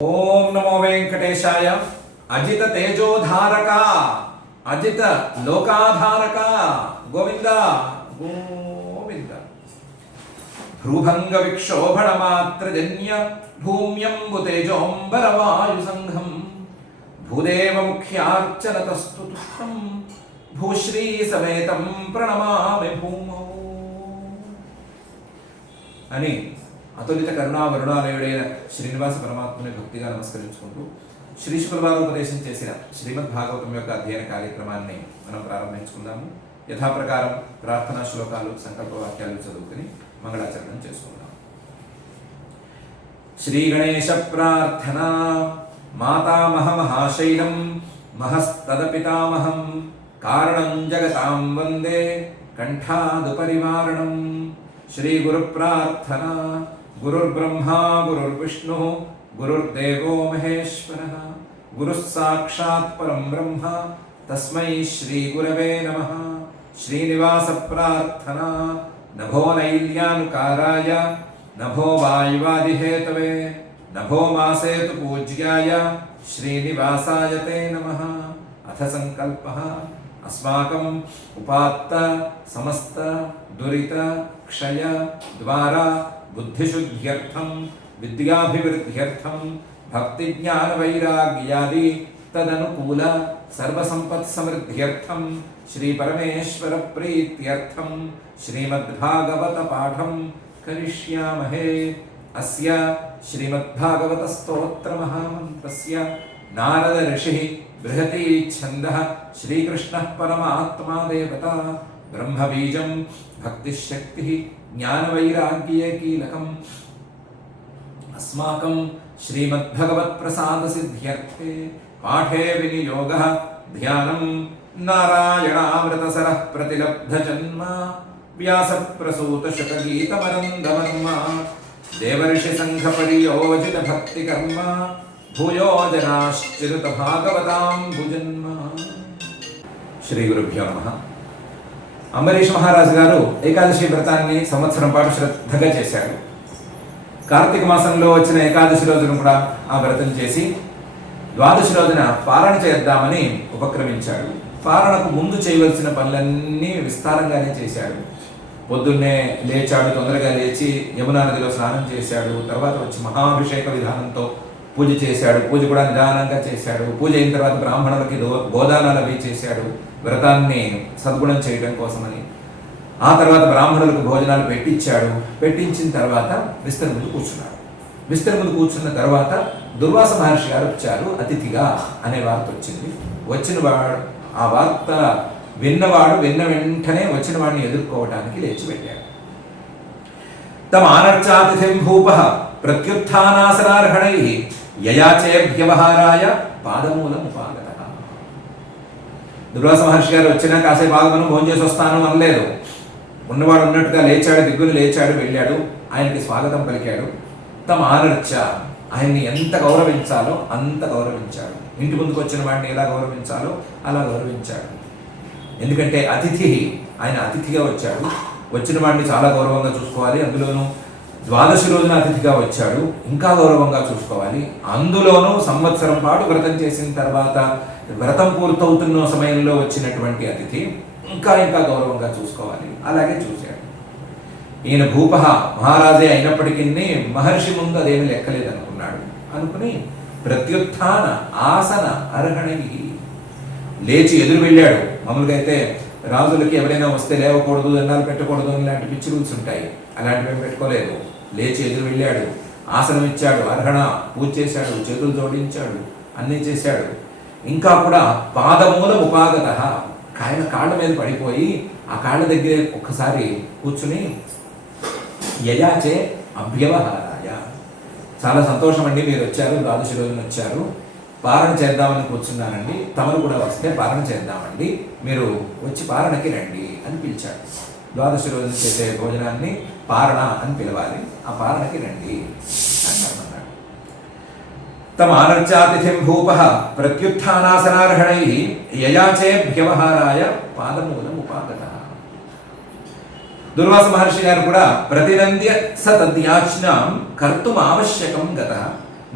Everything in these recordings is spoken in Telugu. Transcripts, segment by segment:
ओम नमो वेंकटेशाय। अजित तेजोधारक अजित लोकाधारक गोविंद गोविंद। भ्रूभंग विक्षोभण मात्रजन्य भूम्यंबु तेजोंबर वायु संघम भूदेव मुख्यार्चनतस्तु तुष्टं भूश्री समेतं प्रणमामि भूमौ అని అతులిత కరుణా వరుణాలయుడైన శ్రీనివాస పరమాత్మని భక్తిగా నమస్కరించుకుంటూ శ్రీ శుక్రవారం ఉపదేశం చేసిన శ్రీమద్ భాగవతం యొక్క అధ్యయన కార్యక్రమాన్ని మనం ప్రారంభించుకుందాము. యథాప్రకారం ప్రార్థనా శ్లోకాలు సంకల్ప వాక్యాలు చదువుకుని మంగళాచరణం చేసుకుందాం. శ్రీ గణేశ ప్రార్థన. మాతామహ మహాశైలం మహస్తదపితామహం కారణం జగతాం వందే కంఠాదుపరివారణం. श्री गुरु प्रार्थना. गुरुर्ब्रह्मा गुरुर्विष्णु गुरुर्देवो महेश्वरः गुरुः साक्षात् परं ब्रह्म तस्मै श्री गुरवे नमः. श्रीनिवास प्रार्थना. नभो नैल्यानुकाराय नभो वायुवादिहेतवे नभो मासेतु पूज्याय श्रीनिवासाय ते नमः. अथ संकल्पः. अस्माकं उपात्त समस्त दुरित क्षय द्वारा बुद्धिशुद्ध्यर्थं विद्याभिवृद्ध्यर्थं भक्ति ज्ञान वैराग्यादि तदनुकूल सर्वसंपत् समृद्ध्यर्थं श्री परमेश्वर प्रीत्यर्थं श्रीमद्भागवत पाठं करिष्यामहे. अस्य श्रीमद्भागवत स्तोत्र महामन्त्रस्य नारद ऋषिः बृहती छन्दः श्रीकृष्णः परमात्मा देवता ब्रह्मबीजं भक्तिशक्तिः ज्ञानवैराग्यकीलकम्. अस्माकं श्रीमद्भगवत्प्रसादसिद्ध्यर्थे पाठे विनियोगः ध्यानं नारायणामृतसरः प्रतिलब्धजन्म व्यासप्रसूतशतगीतमनन्दवर्म देवर्षिसङ्घपरियोजितभक्तिकर्म भूयो जनाश्चिरुतभागवतां भुजन्म. श्री गुरुभ्यो नमः. అంబరీష్ మహారాజు గారు ఏకాదశి వ్రతాన్ని సంవత్సరం పాటు శ్రద్ధగా చేశాడు. కార్తీక మాసంలో వచ్చిన ఏకాదశి రోజున కూడా ఆ వ్రతం చేసి ద్వాదశి రోజున పారణ చేద్దామని ఉపక్రమించాడు. పారణకు ముందు చేయవలసిన పనులన్నీ విస్తారంగానే చేశాడు. పొద్దున్నే లేచాడు, తొందరగా లేచి యమునా నదిలో స్నానం చేశాడు. తర్వాత వచ్చి మహాభిషేక విధానంతో పూజ చేశాడు. పూజ కూడా నిదానంగా చేశాడు. పూజ అయిన తర్వాత బ్రాహ్మణులకి గోదానాలు అవి చేశాడు, వ్రతాన్ని సద్గుణం చేయడం కోసమని. ఆ తర్వాత బ్రాహ్మణులకు భోజనాలు పెట్టించాడు. పెట్టించిన తర్వాత విస్తరి ముందు కూర్చున్నాడు. విస్తరి ముందు కూర్చున్న తర్వాత దుర్వాస మహర్షి గారు వచ్చారు అతిథిగా అనే వార్త వచ్చింది. వచ్చిన వాడు ఆ వార్త విన్నవాడు విన్న వెంటనే వచ్చిన వాడిని ఎదుర్కోవడానికి లేచి వెళ్ళాడు. తమ ఆనర్చాతిథిం భూపః ప్రత్యుత్థానాసనార్హణై యయాచే వ్యవహారాయ పాదమూలం ఉపాగత. దుర్వాస మహర్షి గారు వచ్చినా కాసేపు ఆగమను, భోజనం చేసి వస్తాను అనలేదు. ఉన్నవాడు ఉన్నట్టుగా లేచాడు, దిగ్గులు లేచాడు, వెళ్ళాడు, ఆయనకి స్వాగతం పలికాడు. తమ ఆనర్చ, ఆయన్ని ఎంత గౌరవించాలో అంత గౌరవించాడు. ఇంటి ముందుకు వచ్చిన వాడిని ఎలా గౌరవించాలో అలా గౌరవించాడు. ఎందుకంటే అతిథి, ఆయన అతిథిగా వచ్చాడు. వచ్చిన వాడిని చాలా గౌరవంగా చూసుకోవాలి. అందులోనూ ద్వాదశి రోజున అతిథిగా వచ్చాడు, ఇంకా గౌరవంగా చూసుకోవాలి. అందులోనూ సంవత్సరం పాటు వ్రతం చేసిన తర్వాత వ్రతం పూర్తవుతున్న సమయంలో వచ్చినటువంటి అతిథి ఇంకా ఇంకా గౌరవంగా చూసుకోవాలి. అలాగే చూశాడు. ఈయన భూపః మహారాజే అయినప్పటికీ మహర్షి ముందు అదేమి లెక్కలేదు అనుకున్నాడు. అనుకుని ప్రత్యుత్థాన ఆసన అర్హణి లేచి ఎదురు వెళ్ళాడు. మామూలుగా అయితే రాజులకి ఎవరైనా వస్తే లేవకూడదు, దండాలు పెట్టకూడదు ఇలాంటి పిచ్చి రూల్స్ ఉంటాయి. అలాంటివి పెట్టుకోలేదు. లేచి ఎదురు వెళ్ళాడు, ఆసనం ఇచ్చాడు, అర్హణ పూజ చేశాడు, చేతులు జోడించాడు, అన్నీ చేశాడు. ఇంకా కూడా పాదమూల ఉపాగత, ఆయన కాళ్ళ మీద పడిపోయి ఆ కాళ్ళ దగ్గర ఒక్కసారి కూర్చుని యయాచే అభ్యవహారాయ, చాలా సంతోషం అండి మీరు వచ్చారు, ద్వాదశి రోజున వచ్చారు, పారణ చేద్దామని కూర్చున్నానండి, తమరు కూడా వస్తే పారణ చేద్దామండి, మీరు వచ్చి పారణకి రండి అని పిలిచాడు. ద్వాదశి రోజున చేసే భోజనాన్ని పారణ అని పిలవాలి, ఆ పారణకి రండి అన్నాడు. తమ ఆనర్చాతిథిం భూపః ప్రత్యుత్థానాసనార్హణై యయాచే వ్యవహారాయ పాదమూలం ఉపాగత. దుర్వాస మహర్షి గారు కూడా ప్రతినంద్య స తద్యాజ్ఞాం కర్తుం ఆవశ్యకం గత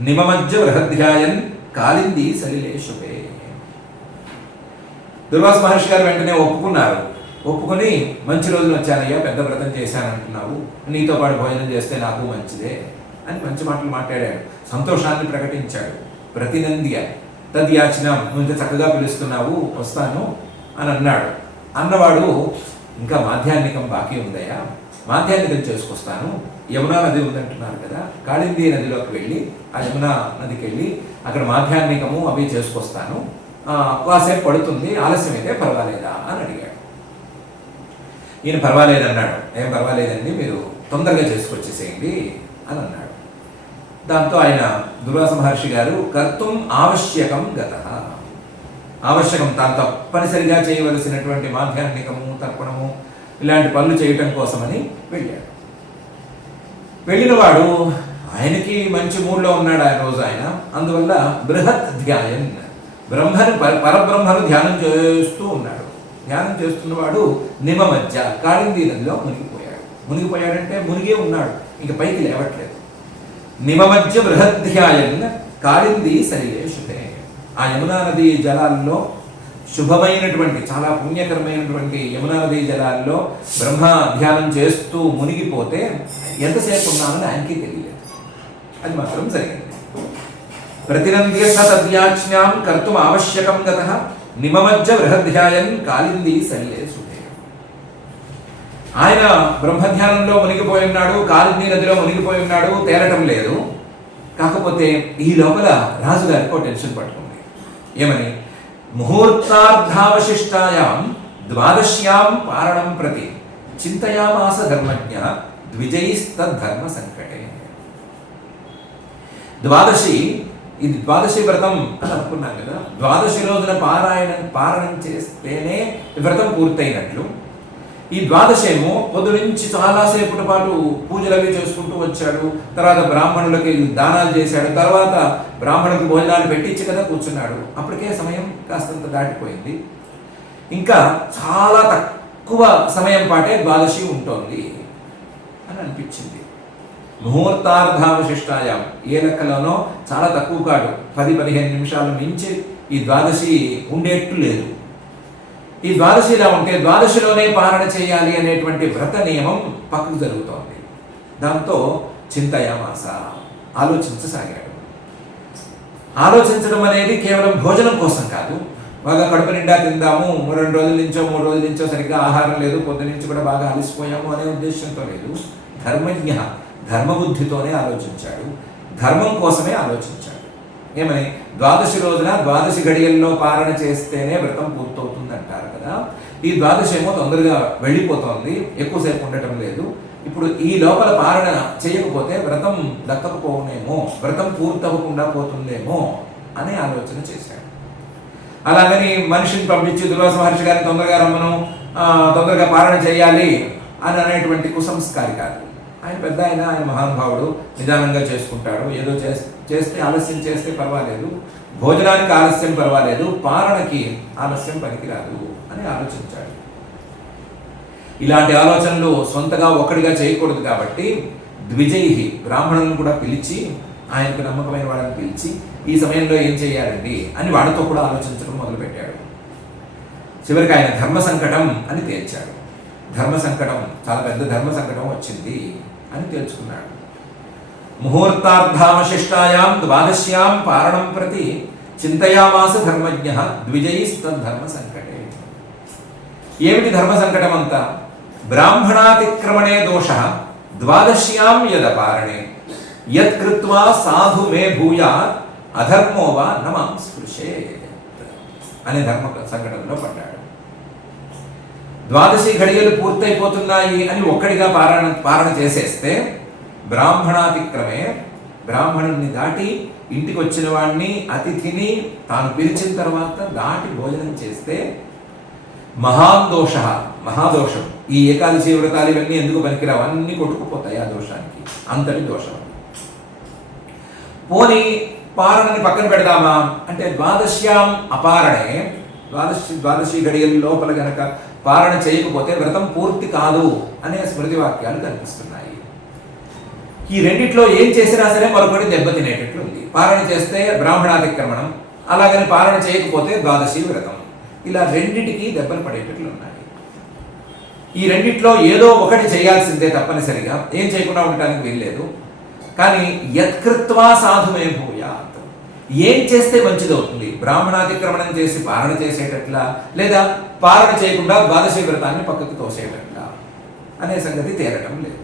నిమమజ్జ బృహధ్యాయన్ కాళింది సలిలే శుభే. దుర్వాస మహర్షి గారు వెంటనే ఒప్పుకొని మంచి రోజులు వచ్చానయ్యా, పెద్ద వ్రతం చేశానంటున్నావు, నీతో పాటు భోజనం చేస్తే నాకు మంచిదే అని మంచి మాటలు మాట్లాడాడు. సంతోషాన్ని ప్రకటించాడు. ప్రతినంద్య తద్యాచనం, నువ్వు ఇంత చక్కగా పిలుస్తున్నావు, వస్తాను అని అన్నాడు. అన్నవాడు ఇంకా మాధ్యాహ్నికం బాకీ ఉందయ్యా, మాధ్యాహ్నికం చేసుకొస్తాను, యమునా నది ఉందంటున్నారు కదా, కాళింది నదిలోకి వెళ్ళి ఆ యమునా నదికి వెళ్ళి అక్కడ మాధ్యాహ్నికము అవి చేసుకొస్తాను, కాసేపు పడుతుంది, ఆలస్యం అయితే పర్వాలేదా అని అడిగాడు. ఈయన పర్వాలేదన్నాడు. ఏం పర్వాలేదండి, మీరు తొందరగా చేసుకొచ్చేసేయండి అని అన్నాడు. దాంతో ఆయన దుర్వాస మహర్షి గారు కర్తుం ఆవశ్యకం గతః, ఆవశ్యకం తాను తప్పనిసరిగా చేయవలసినటువంటి మాధ్యాహ్నికము తర్పణము ఇలాంటి పనులు చేయటం కోసమని వెళ్ళాడు. వెళ్ళినవాడు ఆయనకి మంచి మూడ్లో ఉన్నాడు ఆ రోజు ఆయన. అందువల్ల బృహత్ ధ్యాయన్, పరబ్రహ్మను ధ్యానం చేస్తూ ఉన్నాడు. ధ్యానం చేస్తున్నవాడు నిమమజ్జ కాళింది నదిలో మునిగిపోయాడంటే మునిగే ఉన్నాడు, ఇంక పైకి లేవట్లేదు. నిమమజ్జ బృహధ్యాయన్ కాళింది సలిలే శుభే, ఆ యమునా నది జలాల్లో శుభమైనటువంటి చాలా పుణ్యకరమైనటువంటి యమునా నది జలాల్లో బ్రహ్మ ధ్యానం చేస్తూ మునిగిపోతే ఎంతసేపు ఉన్నామని ఆయనకి తెలియలేదు. అది మాత్రం జరిగింది. ప్రతినంద్య తద్యాజ్ఞాం కర్తుం ఆవశ్యకం గతః నిమమజ్జ బృహధ్యాయన్ కాళింది సలిలే శుభే. ఆయన బ్రహ్మధ్యానంలో మునిగిపోయి ఉన్నాడు, కాళింది నదిలో మునిగిపోయి ఉన్నాడు, తేలటం లేదు. కాకపోతే ఈ లోపల రాజుగారికి ఒక టెన్షన్ పట్టుకుంది. ఏమని? ముహూర్తార్ధావశిష్టాయాం ద్వాదశ్యాం పారణం ప్రతి చింతయామాస ధర్మజ్ఞ ద్విజైస్తద్ధర్మ సంకటే. ఇది ద్వాదశి వ్రతం అని అనుకున్నాం కదా, ద్వాదశి రోజున పారణం చేస్తేనే వ్రతం పూర్తయినట్లు. ఈ ద్వాదశేమో పొద్దు నుంచి చాలాసేపటి పాటు పూజలు అవి చేసుకుంటూ వచ్చాడు. తర్వాత బ్రాహ్మణులకి దానాలు చేశాడు. తర్వాత బ్రాహ్మణులకు భోజనాలు పెట్టించి కదా కూర్చున్నాడు. అప్పటికే సమయం కాస్తంత దాటిపోయింది. ఇంకా చాలా తక్కువ సమయం పాటే ద్వాదశి ఉంటుంది అని అనిపించింది. ముహూర్తార్ధావశిష్టాయాం, ఏ లెక్కలోనో చాలా తక్కువ కాదు, 10-15 నిమిషాలు మించి ఈ ద్వాదశి ఉండేట్టు లేదు. ఈ ద్వాదశిలా ఉంటే ద్వాదశిలోనే పారణ చేయాలి అనేటువంటి వ్రత నియమం పక్కకు జరుగుతోంది. దాంతో చింతయామాస, ఆలోచించసాగాడు. ఆలోచించడం అనేది కేవలం భోజనం కోసం కాదు, బాగా కడుపు నిండా తిందాము, 2 రోజుల నుంచో 3 రోజుల నుంచో సరిగ్గా ఆహారం లేదు, పొద్దు నుంచి కూడా బాగా అలసిపోయాము అనే ఉద్దేశంతో లేదు. ధర్మజ్ఞ, ధర్మబుద్ధితోనే ఆలోచించాడు, ధర్మం కోసమే ఆలోచించాడు. ఏమని? ద్వాదశి రోజున ద్వాదశి గడియల్లో పారణ చేస్తేనే వ్రతం పూర్తవుతుంది అంటారు కదా. ఈ ద్వాదశి ఏమో తొందరగా వెళ్ళిపోతోంది, ఎక్కువసేపు ఉండటం లేదు. ఇప్పుడు ఈ లోపల పారణ చేయకపోతే వ్రతం దక్కకపోనేమో, వ్రతం పూర్తవ్వకుండా పోతుందేమో అనే ఆలోచన చేశాడు. అలాగని మనిషిని పంపించి దుర్వాస మహర్షి గారిని తొందరగా రమ్మను, తొందరగా పారణ చేయాలి అని అనేటువంటి కుసంస్కారి కాదు. ఆయన పెద్ద ఆయన మహానుభావుడు, నిదానంగా చేసుకుంటాడు. ఏదో చేస్తే ఆలస్యం చేస్తే పర్వాలేదు, భోజనానికి ఆలస్యం పర్వాలేదు, పారణకి ఆలస్యం పనికిరాదు అని ఆలోచించాడు. ఇలాంటి ఆలోచనలు సొంతగా ఒక్కడిగా చేయకూడదు కాబట్టి ద్విజైహి, బ్రాహ్మణులను కూడా పిలిచి, ఆయనకు నమ్మకమైన వాళ్ళని పిలిచి ఈ సమయంలో ఏం చేయాలండి అని వాడితో కూడా ఆలోచించడం మొదలుపెట్టాడు. చివరికి ఆయన ధర్మ సంకటం అని తేల్చాడు. ధర్మ సంకటం, చాలా పెద్ద ధర్మ సంకటం వచ్చింది అని తెలుసుకున్నాడు. ముహూర్తార్ధావశిష్టాయాం ద్వాదశ్యాం పారణం ప్రతి చింతయామాస ధర్మజ్ఞ ద్విజైస్తద్ధర్మ సంకటే. ఏమిటి ధర్మ సంకటం అంతా? బ్రాహ్మణాతిక్రమణే దోష ద్వాదశ్యాం యదపారణే యత్కృత్వా సాధు మే భూయాత్ అధర్మో వా నమాం స్పృశేత్ అనే ధర్మ సంకటంలో పడ్డాడు. ద్వాదశి ఘడియలు పూర్తయిపోతున్నాయి అని ఒక్కడిగా పారణ చేసేస్తే బ్రాహ్మణాతిక్రమే, బ్రాహ్మణుని దాటి ఇంటికి వచ్చిన వాడిని అతిథిని తాను పిలిచిన తర్వాత దాటి భోజనం చేస్తే మహాదోషం. ఈ ఏకాదశి వ్రతాలు ఇవన్నీ ఎందుకు పనికిరావు, అన్నీ కొట్టుకుపోతాయి ఆ దోషానికి. అంతటి దోషం. పోనీ పారణని పక్కన పెడదామా అంటే ద్వాదశ్యాం అపారణే, ద్వాదశి గడియల లోపల గనక పారణ చేయకపోతే వ్రతం పూర్తి కాదు అనే స్మృతి వాక్యాలు కనిపిస్తున్నాయి. ఈ రెండిట్లో ఏం చేసినా సరే మరొకటి దెబ్బతినేటట్లు ఉంది. పాలన చేస్తే బ్రాహ్మణాతిక్రమణం, అలాగని పాలన చేయకపోతే ద్వాదశి వ్రతం. ఇలా రెండిటికి దెబ్బలు పడేటట్లు ఉన్నాయి. ఈ రెండిట్లో ఏదో ఒకటి చేయాల్సిందే తప్పనిసరిగా, ఏం చేయకుండా ఉండటానికి వీల్లేదు. కానీ యత్కృత్వా సాధుమే భూయాత్, ఏం చేస్తే మంచిదవుతుంది? బ్రాహ్మణాతిక్రమణం చేసి పాలన చేసేటట్లా, లేదా పాలన చేయకుండా ద్వాదశి వ్రతాన్ని పక్కకు తోసేటట్లా అనే సంగతి తేలటం లేదు.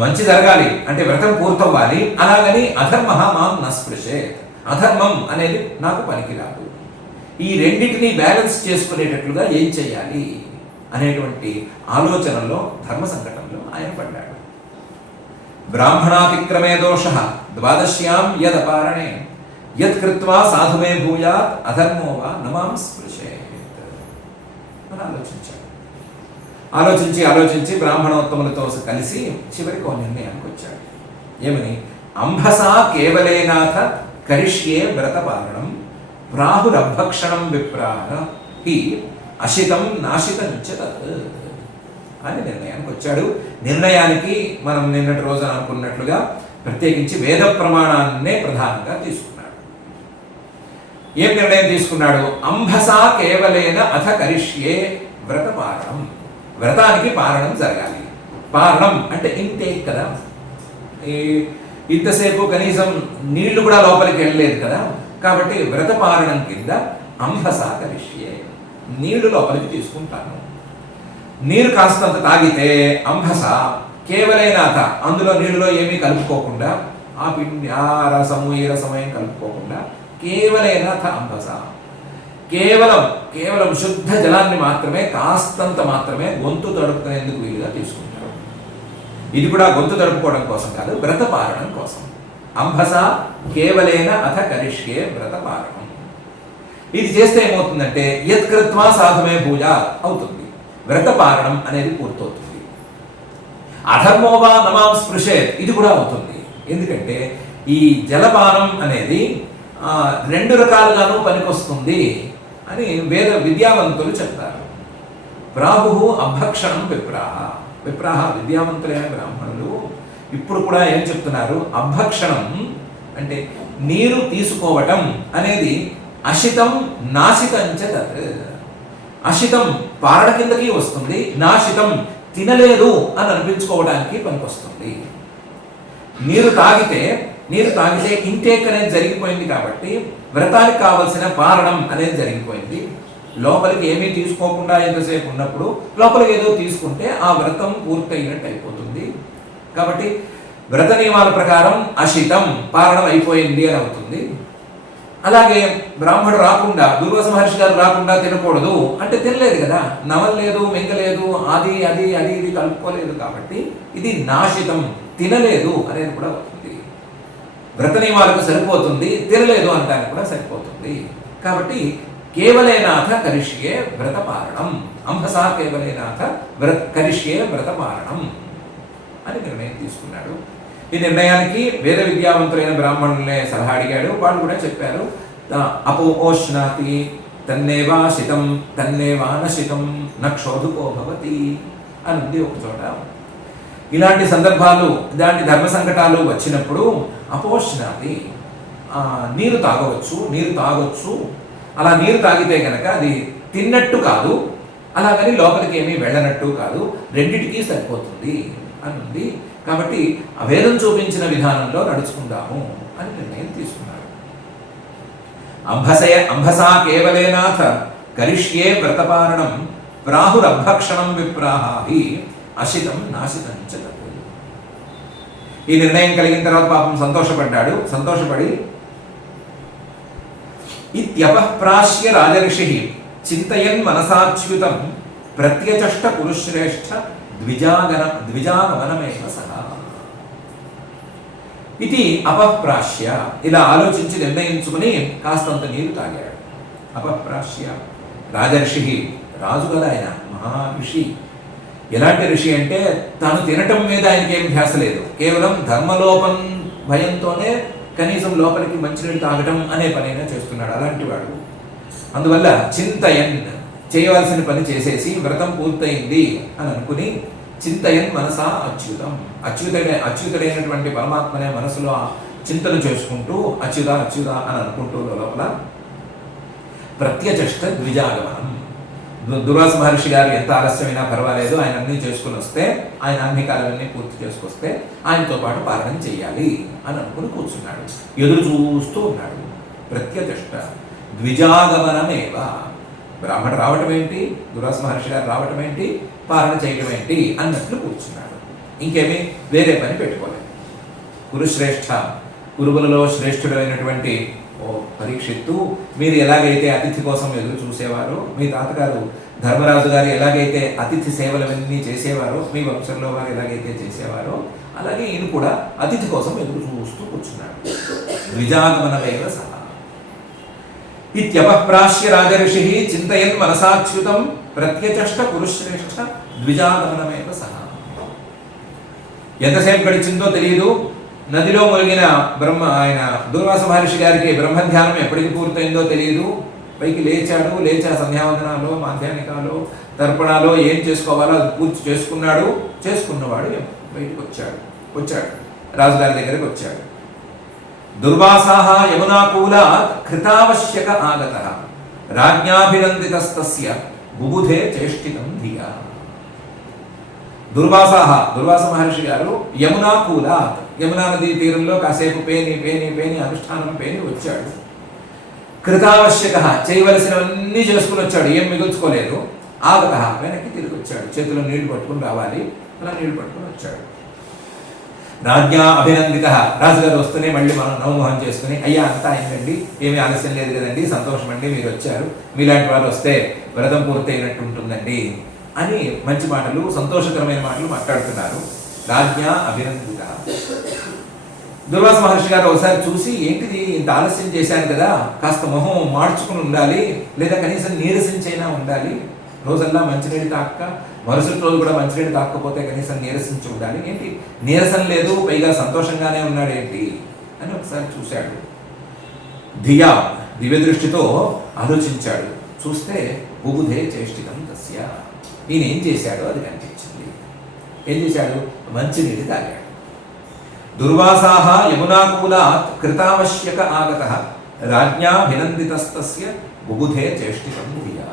మంచి జరగాలి అంటే వ్రతం పూర్తవ్వాలి, అలాగని అధర్మ మాం నస్పృశేత్, అధర్మం అనేది నాకు పనికిరాదు. ఈ రెండింటినీ బ్యాలెన్స్ చేసుకునేటట్లుగా ఏం చేయాలి అనేటువంటి ఆలోచనలో, ధర్మ సంకటంలో ఆయన పడ్డాడు. బ్రాహ్మణాతిక్రమే దోష ద్వాదశ్యాం యదపారణే యత్కృత్వా సాధుమే భూయాత్ అధర్మో వా నమాం స్పృశేత్ అని ఆలోచించాడు. ఆలోచించి బ్రాహ్మణోత్తములతో కలిసి చివరికి ఒక నిర్ణయానికి వచ్చాడు. ఏమని? అంభసా కేవలేనాథ కరిష్యే వ్రతపాలనం ప్రాహురభక్షణం విప్రాహ హి అశితం నాశితం చ తత్ అని నిర్ణయానికి వచ్చాడు. నిర్ణయానికి మనం నిన్నటి రోజున అనుకున్నట్లుగా ప్రత్యేకించి వేద ప్రమాణాన్నే ప్రధానంగా తీసుకున్నాడు. ఏం నిర్ణయం తీసుకున్నాడు? అంభసా కేవలేన అథ కరిష్యే వ్రతపాలనం, వ్రతానికి పాలనం జరగాలి. పాలనం అంటే ఇంటేక్ కదా, ఇంతసేపు కనీసం నీళ్లు కూడా లోపలికి వెళ్ళలేదు కదా, కాబట్టి వ్రతపాలనం కింద అంభసా కరిష్యే, నీళ్లు లోపలికి తీసుకుంటాను. నీరు కాస్తంత తాగితే అంభస కేవలైనాథ, అందులో నీళ్ళలో ఏమీ కలుపుకోకుండా, ఆ పిండి ఆ రసము ఈ రసము ఏం కలుపుకోకుండా కేవలైనాథ అంభస, కేవలం శుద్ధ జలాన్ని మాత్రమే, కాస్తంత మాత్రమే గొంతు తడుపుకునేందుకు వీలుగా తీసుకుంటారు. ఇది కూడా గొంతు తడుపుకోవడం కోసం కాదు, వ్రతపాలనం కోసం. అంభస కేవలేన అథ కరిష్యే వ్రతపాలనం. ఇది చేస్తే ఏమవుతుందంటే యత్కృత్వా సాధుమే పూజ అవుతుంది, వ్రతపాలనం అనేది పూర్తవుతుంది. అధర్మోవా నమాం స్పృశేత్ ఇది కూడా అవుతుంది. ఎందుకంటే ఈ జలపానం అనేది రెండు రకాలుగాను పనికొస్తుంది అని వేద విద్యావంతులు చెప్తారు. ప్రాహు అభక్షణం విప్రాహ విద్యావంతులైన బ్రాహ్మణులు ఇప్పుడు కూడా ఏం చెప్తున్నారు? అభక్షణం అంటే నీరు తీసుకోవటం అనేది అశితం నాశితం చ తత్, అశితం పారడ కిందకి వస్తుంది, నాశితం తినలేదు అని అనిపించుకోవడానికి పనికొస్తుంది. నీరు తాగితే ఇంటేక్ అనేది జరిగిపోయింది కాబట్టి వ్రతానికి కావలసిన పారణం అనేది జరిగిపోయింది. లోపలికి ఏమీ తీసుకోకుండా ఎంతసేపు ఉన్నప్పుడు లోపలికి ఏదో తీసుకుంటే ఆ వ్రతం పూర్తయినట్టు అయిపోతుంది. కాబట్టి వ్రత నియమాల ప్రకారం అశితం పారణం అయిపోయింది అని అవుతుంది. అలాగే బ్రాహ్మడు రాకుండా, దుర్వాస మహర్షి గారు రాకుండా తినకూడదు అంటే తినలేదు కదా, నవలేదు, మింగలేదు, అది ఇది కలుపుకోలేదు కాబట్టి ఇది నాశితం, తినలేదు అనేది కూడా అవుతుంది. వ్రత నియమాలకు సరిపోతుంది, తినలేదు అంటానికి కూడా సరిపోతుంది. కాబట్టి కేవలేనాథ కరిష్యే వ్రతపాలనం, అంభసా కేవలేనాథ కరిష్యే వ్రతపాలనం అని నిర్ణయం తీసుకున్నాడు. ఈ నిర్ణయానికి వేద విద్యావంతులైన బ్రాహ్మణులనే సలహా అడిగాడు. వాళ్ళు కూడా చెప్పారు, అపోష్నాతి తన్నేవా శితం తన్నేవా నశితం నక్షోధుకో భవతి అని ఉంది ఒక చోట. ఇలాంటి సందర్భాలు, ఇలాంటి ధర్మ సంకటాలు వచ్చినప్పుడు అపోష్నాతి నీరు తాగొచ్చు. అలా నీరు తాగితే కనుక అది తిన్నట్టు కాదు, అలాగని లోపలికి ఏమీ వెళ్ళనట్టు కాదు, రెండిటికీ సరిపోతుంది అని ఉంది. కాబట్టి ఆ వేదం చూపించిన విధానంలో నడుచుకుందాము అని నిర్ణయం తీసుకున్నాడు. అంభసా కేవలేనాథ కరిష్యే వ్రతపాలనం ప్రాహురభక్షణం విప్రాహి అశితం నాశితం చ తత్. ఈ నిర్ణయం కలిగిన తర్వాత పాపం సంతోషపడి ఇత్యపఃప్రాశ్య రాజర్షి చింతయన్ మనసాచ్యుతం ప్రత్యచష్ట పురుశ్రేష్ఠ ద్విజాగమనమేవ సహ. ఇది అపఃప్రాశ్య, ఇలా ఆలోచించి నిర్ణయించుకుని కాస్తంత నీరు తాగాడు. అపఃప్రాశ్య రాజర్షి, రాజు కదా ఆయన, మహాఋషి. ఎలాంటి ఋషి అంటే తాను తినటం మీద ఆయనకి ఏం ధ్యాస లేదు, కేవలం ధర్మలోపం భయంతోనే కనీసం లోపలికి మంచినీళ్ళు తాగటం అనే పనైనా చేస్తున్నాడు. అలాంటి వాడు. అందువల్ల చింతయన్, చేయవలసిన పని చేసేసి వ్రతం పూర్తయింది అని అనుకుని చింతయన్ మనసా అచ్యుతం, అచ్యుతుడైనటువంటి పరమాత్మనే మనసులో చింతన చేసుకుంటూ అచ్యుత అచ్యుత అని అనుకుంటూ లోపల ప్రత్యచష్ట ద్విజాగమనం. దుర్వాస మహర్షి గారు ఎంత ఆలస్యమైనా పర్వాలేదు, ఆయన అన్నీ చేసుకుని వస్తే, ఆయన అన్ని కాలాలన్నీ పూర్తి చేసుకొస్తే ఆయనతో పాటు పాలన చెయ్యాలి అని అనుకుని కూర్చున్నాడు. ఎదురు చూస్తూ ఉన్నాడు. ప్రత్యచష్ట ద్విజాగమనమేవ. బ్రాహ్మణ రావటం ఏంటి, దుర్వాస మహర్షి గారు రావటం ఏంటి, పాలన చేయటం ఏంటి అన్నట్లు కూర్చున్నాడు. ఇంకేమీ వేరే పని పెట్టుకోలేదు. కురుశ్రేష్ఠ, కురువులలో శ్రేష్ఠుడైనటువంటి పరీక్షిత్తు, మీరు ఎలాగైతే అతిథి కోసం ఎదురు చూసేవారో, మీ తాతగారు ధర్మరాజు గారు ఎలాగైతే అతిథి సేవలవన్నీ చేసేవారో, మీ వంశంలో వారు ఎలాగైతే చేసేవారో, అలాగే ఈయన కూడా అతిథి కోసం ఎదురు చూస్తూ కూర్చున్నాడు. ద్విజాగమనమేవ సహ ఇత్యపప్రాశ్య రాజర్షి చింతయన్ మనసాచ్యుతం ప్రత్యచష్ట కురుశ్రేష్ఠ ద్విజాగమనమేవ సహ. ఎంతసేపు గడిచిందో తెలియదు. నదిలో మునిగిన ఆయన దుర్వాస మహర్షి గారికి బ్రహ్మధ్యానం ఎప్పటికి పూర్తయిందో తెలియదు. పైకి లేచాడు. లేచా సంధ్యావందనాలు, మాధ్యానికాలు, తర్పణాలు ఏం చేసుకోవాలో అది పూర్తి చేసుకున్నాడు. చేసుకున్నవాడు బయటకు వచ్చాడు రాజుగారి దగ్గరికి వచ్చాడు. దుర్వాసాః యమునాకూలాత్ కృతావశ్యక ఆగతః రాజ్ఞాభినందితస్తస్య బుబుధే చేష్టితం ధియా. దుర్వాస మహర్షి గారు యమునాకూలాత్, యమునా నదీ తీరంలో కాసేపు పేని అనుష్ఠానం వచ్చాడు. కృతావశ్యక, చేయవలసినవన్నీ చేసుకుని వచ్చాడు, ఏం మిగుల్చుకోలేదు. ఆగత, వెనక్కి తిరిగి వచ్చాడు. చేతిలో నీళ్లు పట్టుకుని రావాలి, అలా నీళ్లు పట్టుకుని వచ్చాడు. రాజ్ఞా అభినందిత, రాజుగారు వస్తూనే మళ్ళీ మనం నవమోహం చేసుకుని, అయ్యా అంతా అయిందండి, ఏమీ ఆలస్యం లేదు కదండి, సంతోషం అండి మీరు వచ్చారు, మీలాంటి వారు వస్తే వ్రతం పూర్తయినట్టు ఉంటుందండి అని మంచి మాటలు, సంతోషకరమైన మాటలు మాట్లాడుతున్నారు. రాజ్ఞా అభినందిత. దుర్వాస మహర్షి గారు ఒకసారి చూసి, ఏంటిది ఇంత ఆలస్యం చేశాను కదా, కాస్త మొహం మార్చుకుని ఉండాలి, లేదా కనీసం నీరసించైనా ఉండాలి, రోజల్లా మంచినీళ్ళు తాక్క మరుసటి రోజు కూడా మంచినీళ్ళు తాకపోతే కనీసం నీరసించి ఉండాలి, ఏంటి నీరసం లేదు, పైగా సంతోషంగానే ఉన్నాడు ఏంటి అని ఒకసారి చూశాడు. దివ్య దృష్టితో ఆలోచించాడు. చూస్తే బుబుధే చేష్టితం తస్య, ఈయన ఏం చేశాడో అది కనిపించింది. ఏం చేశాడు? మంచినీళ్ళు తాగాడు. దుర్వాసాః యమునాకూలాత్ కృతావశ్యక ఆగతః రాజ్ఞాభినందితస్తస్య బుబుధే చేష్టితం ధియా.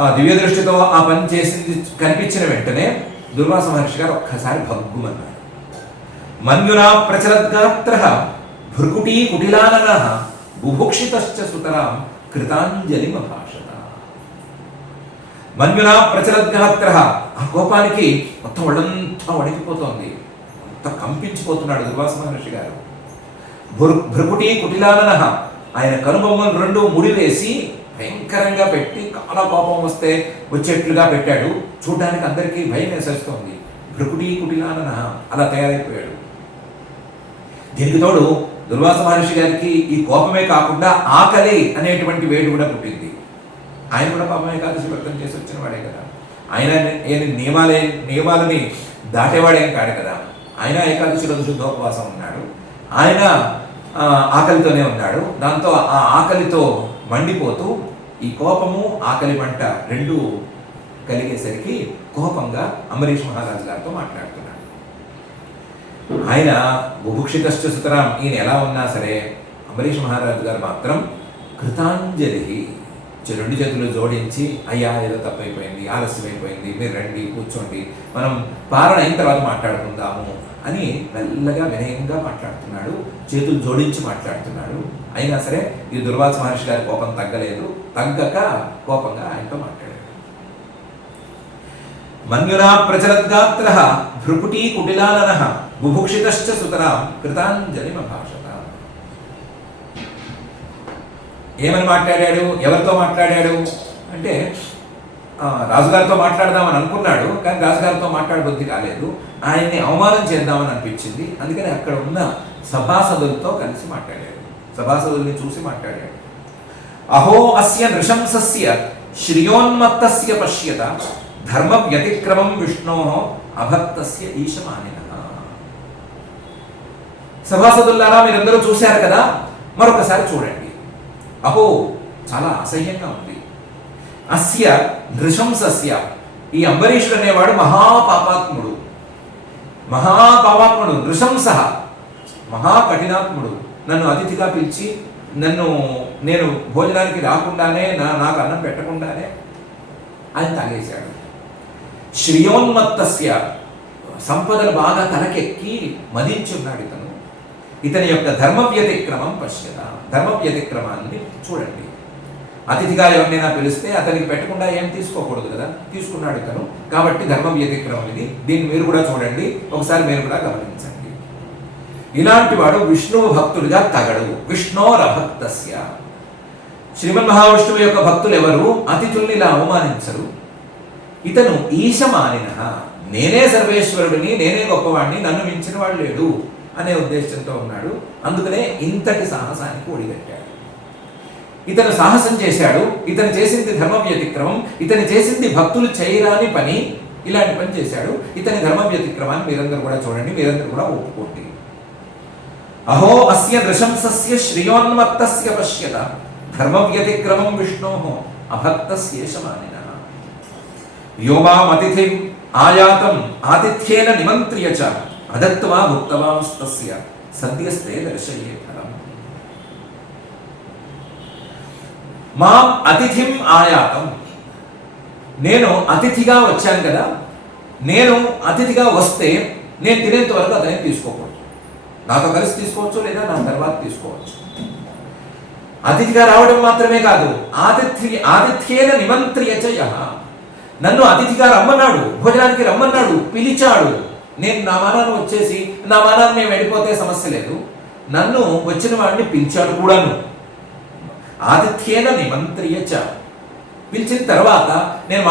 ఆ దివ్య దృష్టితో ఆ పని చేసింది కనిపించిన వెంటనే దుర్వాస మహర్షి గారు ఒక్కసారి భగ్గుమన్నాడు. మన్యునా ప్రచలద్గాత్రః భృకుటీ కుటిలాననః బుభుక్షితశ్చ సుతరాం కృతాంజలిమభాషత. మన్యునా ప్రచలద్గాత్రః, ఆ కోపానికి మొత్తం ఒళ్ళంతా వణికిపోతోంది, మొత్తం కంపించిపోతున్నాడు దుర్వాస మహర్షి గారు. భృకుటీ కుటిలాననః, ఆయన కనుబొమ్మలు రెండు ముడివేసి భయంకరంగా పెట్టి, చాలా కోపం వస్తే వచ్చేట్లుగా పెట్టాడు. చూడడానికి అందరికీ భయం వేసేస్తోంది. భృకుటీ కుటిలాననః అలా తయారైపోయాడు. దీనికి తోడు దుర్వాస మహర్షి గారికి ఈ కోపమే కాకుండా ఆకలి అనేటువంటి వేడి కూడా పుట్టింది. ఆయన కూడా పాపం ఏకాదశి వ్రతం చేసి వచ్చిన వాడే కదా, ఆయన నియమాలని దాటేవాడేం కాడు కదా. ఆయన ఏకాదశి రోజు శుద్ధోపవాసం ఉన్నాడు, ఆయన ఆకలితోనే ఉన్నాడు. దాంతో ఆ ఆకలితో మండిపోతూ ఈ కోపము ఆకలి మంట రెండు కలిగేసరికి కోపంగా అంబరీష్ మహారాజు గారితో మాట్లాడుతున్నాడు. ఆయన బుభుక్షితశ్చ సుతరాం, ఈయన ఎలా ఉన్నా సరే అంబరీష్ మహారాజు గారు మాత్రం కృతాంజలి, రెండు చేతులు జోడించి, అయ్యా ఏదో తప్పైపోయింది, ఆలస్యమైపోయింది, మీరు రండి కూర్చోండి, మనం పాలన అయిన తర్వాత మాట్లాడుకుందాము అని మెల్లగా వినయంగా మాట్లాడుతున్నాడు, చేతులు జోడించి మాట్లాడుతున్నాడు. అయినా సరే ఈ దుర్వాస మహర్షి గారి కోపం తగ్గలేదు. తగ్గక కోపంగా ఆయనతో మాట్లాడాడు. మన్యునా ప్రచలద్గాత్రః భృకుటీ కుటిలాననః బుభుక్షితశ్చ సుతరాం కృతాంజలిమభాషత. ఏమని మాట్లాడాడు? ఎవరితో మాట్లాడాడు అంటే, రాజుగారితో మాట్లాడదామని అనుకున్నాడు, కానీ రాజుగారితో మాట్లాడబుద్ధి కాలేదు. ఆయన్ని అవమానం చేద్దామని అనిపించింది. అందుకని అక్కడ ఉన్న సభాసదులతో కలిసి మాట్లాడాడు, సభాసదుల్ని చూసి మాట్లాడాడు. అహో అస్య నృశంసస్య శ్రియోన్మత్తస్య పశ్యత ధర్మ వ్యతిక్రమం విష్ణోః అభక్తస్య ఈశమానినః. సభాసదుల్లారా, మీరందరూ చూశారు కదా, మరొకసారి చూడండి. అహో, చాలా అసహ్యంగా ఉంది. అస్య నృశంసస్య, ఈ అంబరీషుడు అనేవాడు మహాపాపాత్ముడు, నృశంస, మహాకఠినాత్ముడు. నన్ను అతిథిగా పిలిచి నేను భోజనానికి రాకుండానే నాకు అన్నం పెట్టకుండానే ఆయన తాగేశాడు. శ్రియోన్మత్తస్య, సంపదలు బాగా తలకెక్కి మదించున్నాడు ఇతని యొక్క ధర్మ వ్యతిక్రమం పశ్యత, ధర్మ వ్యతిక్రమాన్ని చూడండి. అతిథిగా ఎవరినైనా పిలిస్తే అతనికి పెట్టకుండా ఏం తీసుకోకూడదు కదా, తీసుకున్నాడు ఇతను. కాబట్టి ధర్మ వ్యతిక్రమం ఇది. దీన్ని మీరు కూడా చూడండి, ఒకసారి మీరు కూడా గమనించండి. ఇలాంటి వాడు విష్ణువు భక్తుడిగా తగడు. విష్ణోరభక్తస్య, శ్రీమన్ మహావిష్ణువు యొక్క భక్తులు ఎవరు అతిథుల్ని ఇలా అవమానించరు. ఇతను ఈశమానిన, నేనే సర్వేశ్వరుడిని, నేనే గొప్పవాడిని, నన్ను మించిన వాడు లేడు అనే ఉద్దేశంతో ఉన్నాడు. అందుకనే ఇంతటి సాహసానికి ఒడిగట్టాడు. ఇతను సాహసం చేశాడు. ఇతను చేసింది ధర్మ వ్యతిక్రమం, ఇతను చేసింది భక్తులు చేయరాని పని. ఇలాంటి పని చేశాడు. ఇతని ధర్మ వ్యతిక్రమాన్ని మీరందరూ కూడా చూడండి, మీరందరూ కూడా ఒప్పుకోండి. అహో అస్య నృశంసస్య శ్రియోన్మత్తస్య పశ్యత ధర్మ వ్యతిక్రమం విష్ణోః అభక్తస్యేషమానినః. యో మాం అతిథిం ఆయాతం ఆతిథ్యేన నిమంత్ర్య చ అదత్వా భుక్తవాంస్తస్య సద్యస్తే దర్శయే ఫలం. మాం అతిథిం ఆయాతం, నేను అతిథిగా వచ్చాను కదా, నేను అతిథిగా వస్తే నేను తినేంత వరకు అతన్ని తీసుకోకూడదు. నాతో కలిసి తీసుకోవచ్చు, లేదా నా తర్వాత తీసుకోవచ్చు. అతిథిగా రావడం మాత్రమే కాదు, ఆతిథ్యేన నిమంత్ర్య చ యః, నన్ను అతిథిగా రమ్మన్నాడు, భోజనానికి రమ్మన్నాడు, పిలిచాడు. నేను నా మానాన్ని వచ్చేసి నా మానాన్ని నేను వెళ్ళిపోతే సమస్య లేదు. నన్ను వచ్చిన వాడిని పిలిచాడు కూడాను. ఆతిథ్యేన నిమంత్ర్య చ, పిలిచిన తర్వాత నేను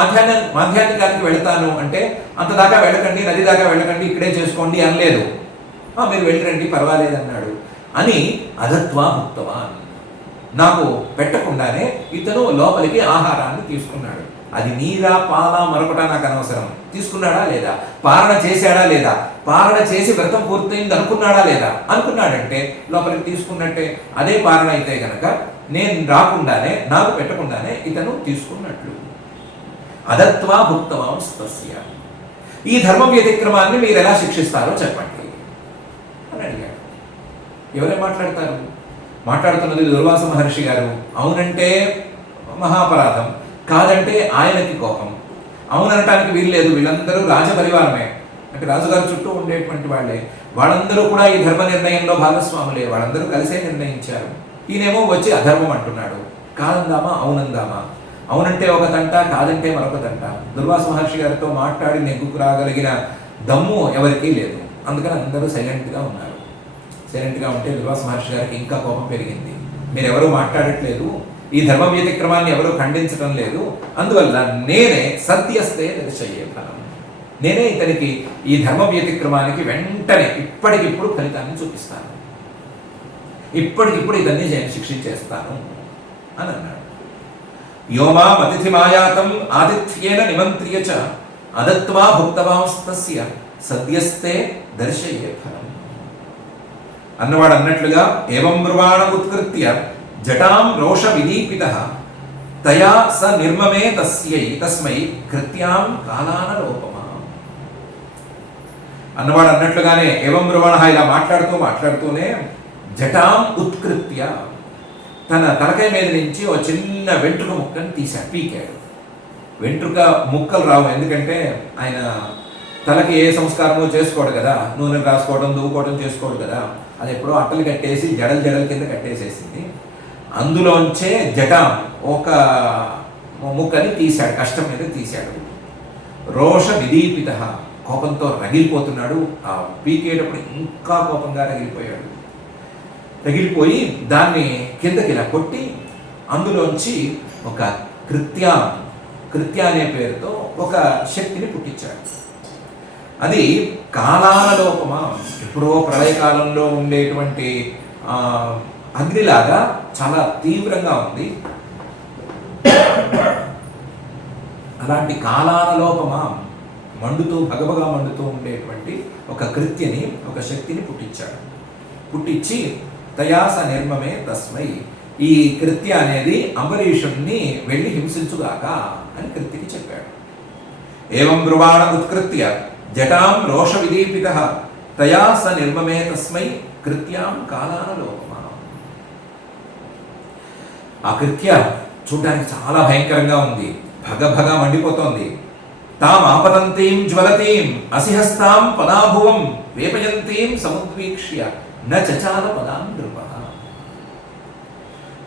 మాధ్యాహ్నికానికి వెళతాను అంటే అంత దాకా వెళ్ళకండి, నది దాకా వెళ్ళకండి, ఇక్కడే చేసుకోండి అనలేదు. మీరు వెళ్ళరండి పర్వాలేదు అన్నాడు. అని అదత్వా భుక్తవాన్, నాకు పెట్టకుండానే ఇతను లోపలికి ఆహారాన్ని తీసుకున్నాడు. అది నీరా పాలా మరొకట నాకు అనవసరం. తీసుకున్నాడా లేదా, పారణ చేశాడా లేదా, పారణ చేసి వ్రతం పూర్తయింది అనుకున్నాడా లేదా, అనుకున్నాడంటే లోపలికి తీసుకున్నట్టే. అదే పారణ అయితే గనక నేను రాకుండానే, నాకు పెట్టకుండానే ఇతను తీసుకున్నట్లు. అదత్వా భుక్తవాన్ స్తస్య, ఈ ధర్మ వ్యతిక్రమాన్ని మీరు ఎలా శిక్షిస్తారో చెప్పండి అని అడిగాడు. ఎవరేం మాట్లాడతారు? మాట్లాడుతున్నది దుర్వాస మహర్షి గారు. అవునంటే మహాపరాధం, కాదంటే ఆయనకి కోపం. అవుననటానికి వీలు లేదు, వీళ్ళందరూ రాజపరివారమే, అంటే రాజుగారు చుట్టూ ఉండేటువంటి వాళ్ళే. వాళ్ళందరూ కూడా ఈ ధర్మ నిర్ణయంలో భాగస్వాములే, వాళ్ళందరూ కలిసే నిర్ణయించారు. ఈయనేమో వచ్చి అధర్మం అంటున్నాడు. కాదందామా అవునందామా, అవునంటే ఒక తంట, కాదంటే మరొక తంట. దుర్వాస మహర్షి గారితో మాట్లాడి నెగ్గుకు రాగలిగిన దమ్ము ఎవరికీ లేదు. అందుకని అందరూ సైలెంట్గా ఉన్నారు. సైలెంట్గా ఉంటే దుర్వాస మహర్షి గారికి ఇంకా కోపం పెరిగింది. మీరెవరూ మాట్లాడట్లేదు, ఈ ధర్మ వ్యతిక్రమాన్ని ఎవరూ ఖండించడం లేదు, అందువల్ల నేనే సద్యస్తే దర్శయే ఫలం, నేనే ఇతనికి ఈ ధర్మ వ్యతిక్రమానికి వెంటనే ఇప్పటికిప్పుడు ఫలితాన్ని చూపిస్తాను, ఇప్పటికిప్పుడు ఇతన్ని శిక్షించేస్తాను అని అన్నాడు. యోమాం అతిథిమాయాతం ఆతిథ్యేన నిమంత్ర్య చ అదత్వా భుక్తవాంస్తస్య సద్యస్తే దర్శయే ఫలం. అన్నవాడు అన్నట్లుగా ఏవం బ్రువాణ ఉత్కృత్య జటాం రోష విదీపితః తయా స నిర్మమే తస్మై కృత్యాం కాలానలోపమా. అన్నవాడు అన్నట్లుగానే ఏవం బ్రువాణ ఇలా మాట్లాడుతూనే జటాం ఉత్కృత్య, తన తలకాయ మీద నుంచి ఒక చిన్న వెంట్రుక ముక్కని పీకాడు. వెంట్రుక ముక్కలు రావు, ఎందుకంటే ఆయన తలకి ఏ సంస్కారమో చేసుకోడు కదా, నూనె రాసుకోవడం దువ్వుకోవడం చేసుకోడు కదా. అది ఎప్పుడో అట్టలు కట్టేసి జడల కింద కట్టేసేసింది. అందులోంచే జటం ఒక ముక్కని తీశాడు, కష్టం మీద తీశాడు. రోష విదీపిత, కోపంతో రగిలిపోతున్నాడు. ఆ పీకేటప్పుడు ఇంకా కోపంగా రగిలిపోయి దాన్ని కిందకి ఇలా కొట్టి అందులోంచి ఒక కృత్య అనే పేరుతో ఒక శక్తిని పుట్టించాడు. అది కాలానలోపమా, ఎప్పుడో ప్రళయకాలంలో ఉండేటువంటి అగ్నిలాగా చాలా తీవ్రంగా ఉంది. అలాంటి కాలానలోపమా భగభగా మండుతూ ఉండేటువంటి ఒక కృత్యని, ఒక శక్తిని పుట్టించి తయాస నిర్మమే తస్మై, ఈ కృత్య అనేది అంబరీషుణ్ణి వెళ్ళి హింసించుగాక అని కృత్యకి చెప్పాడు. ఏవం బ్రువాణ ఉత్కృత్య జటాం రోష విదీపితః తయా స నిర్మమే తస్మై కృత్యాం కాలానలోపమా. ఆ కృత్య చూడడానికి చాలా భయంకరంగా ఉంది, భగ భగ మండిపోతోంది. తాం ఆపతంతీం జ్వలతీం అసిహస్తాం పదాభువం వేపయంతీం సముద్వీక్ష్య న చచాల పదాం నృపః.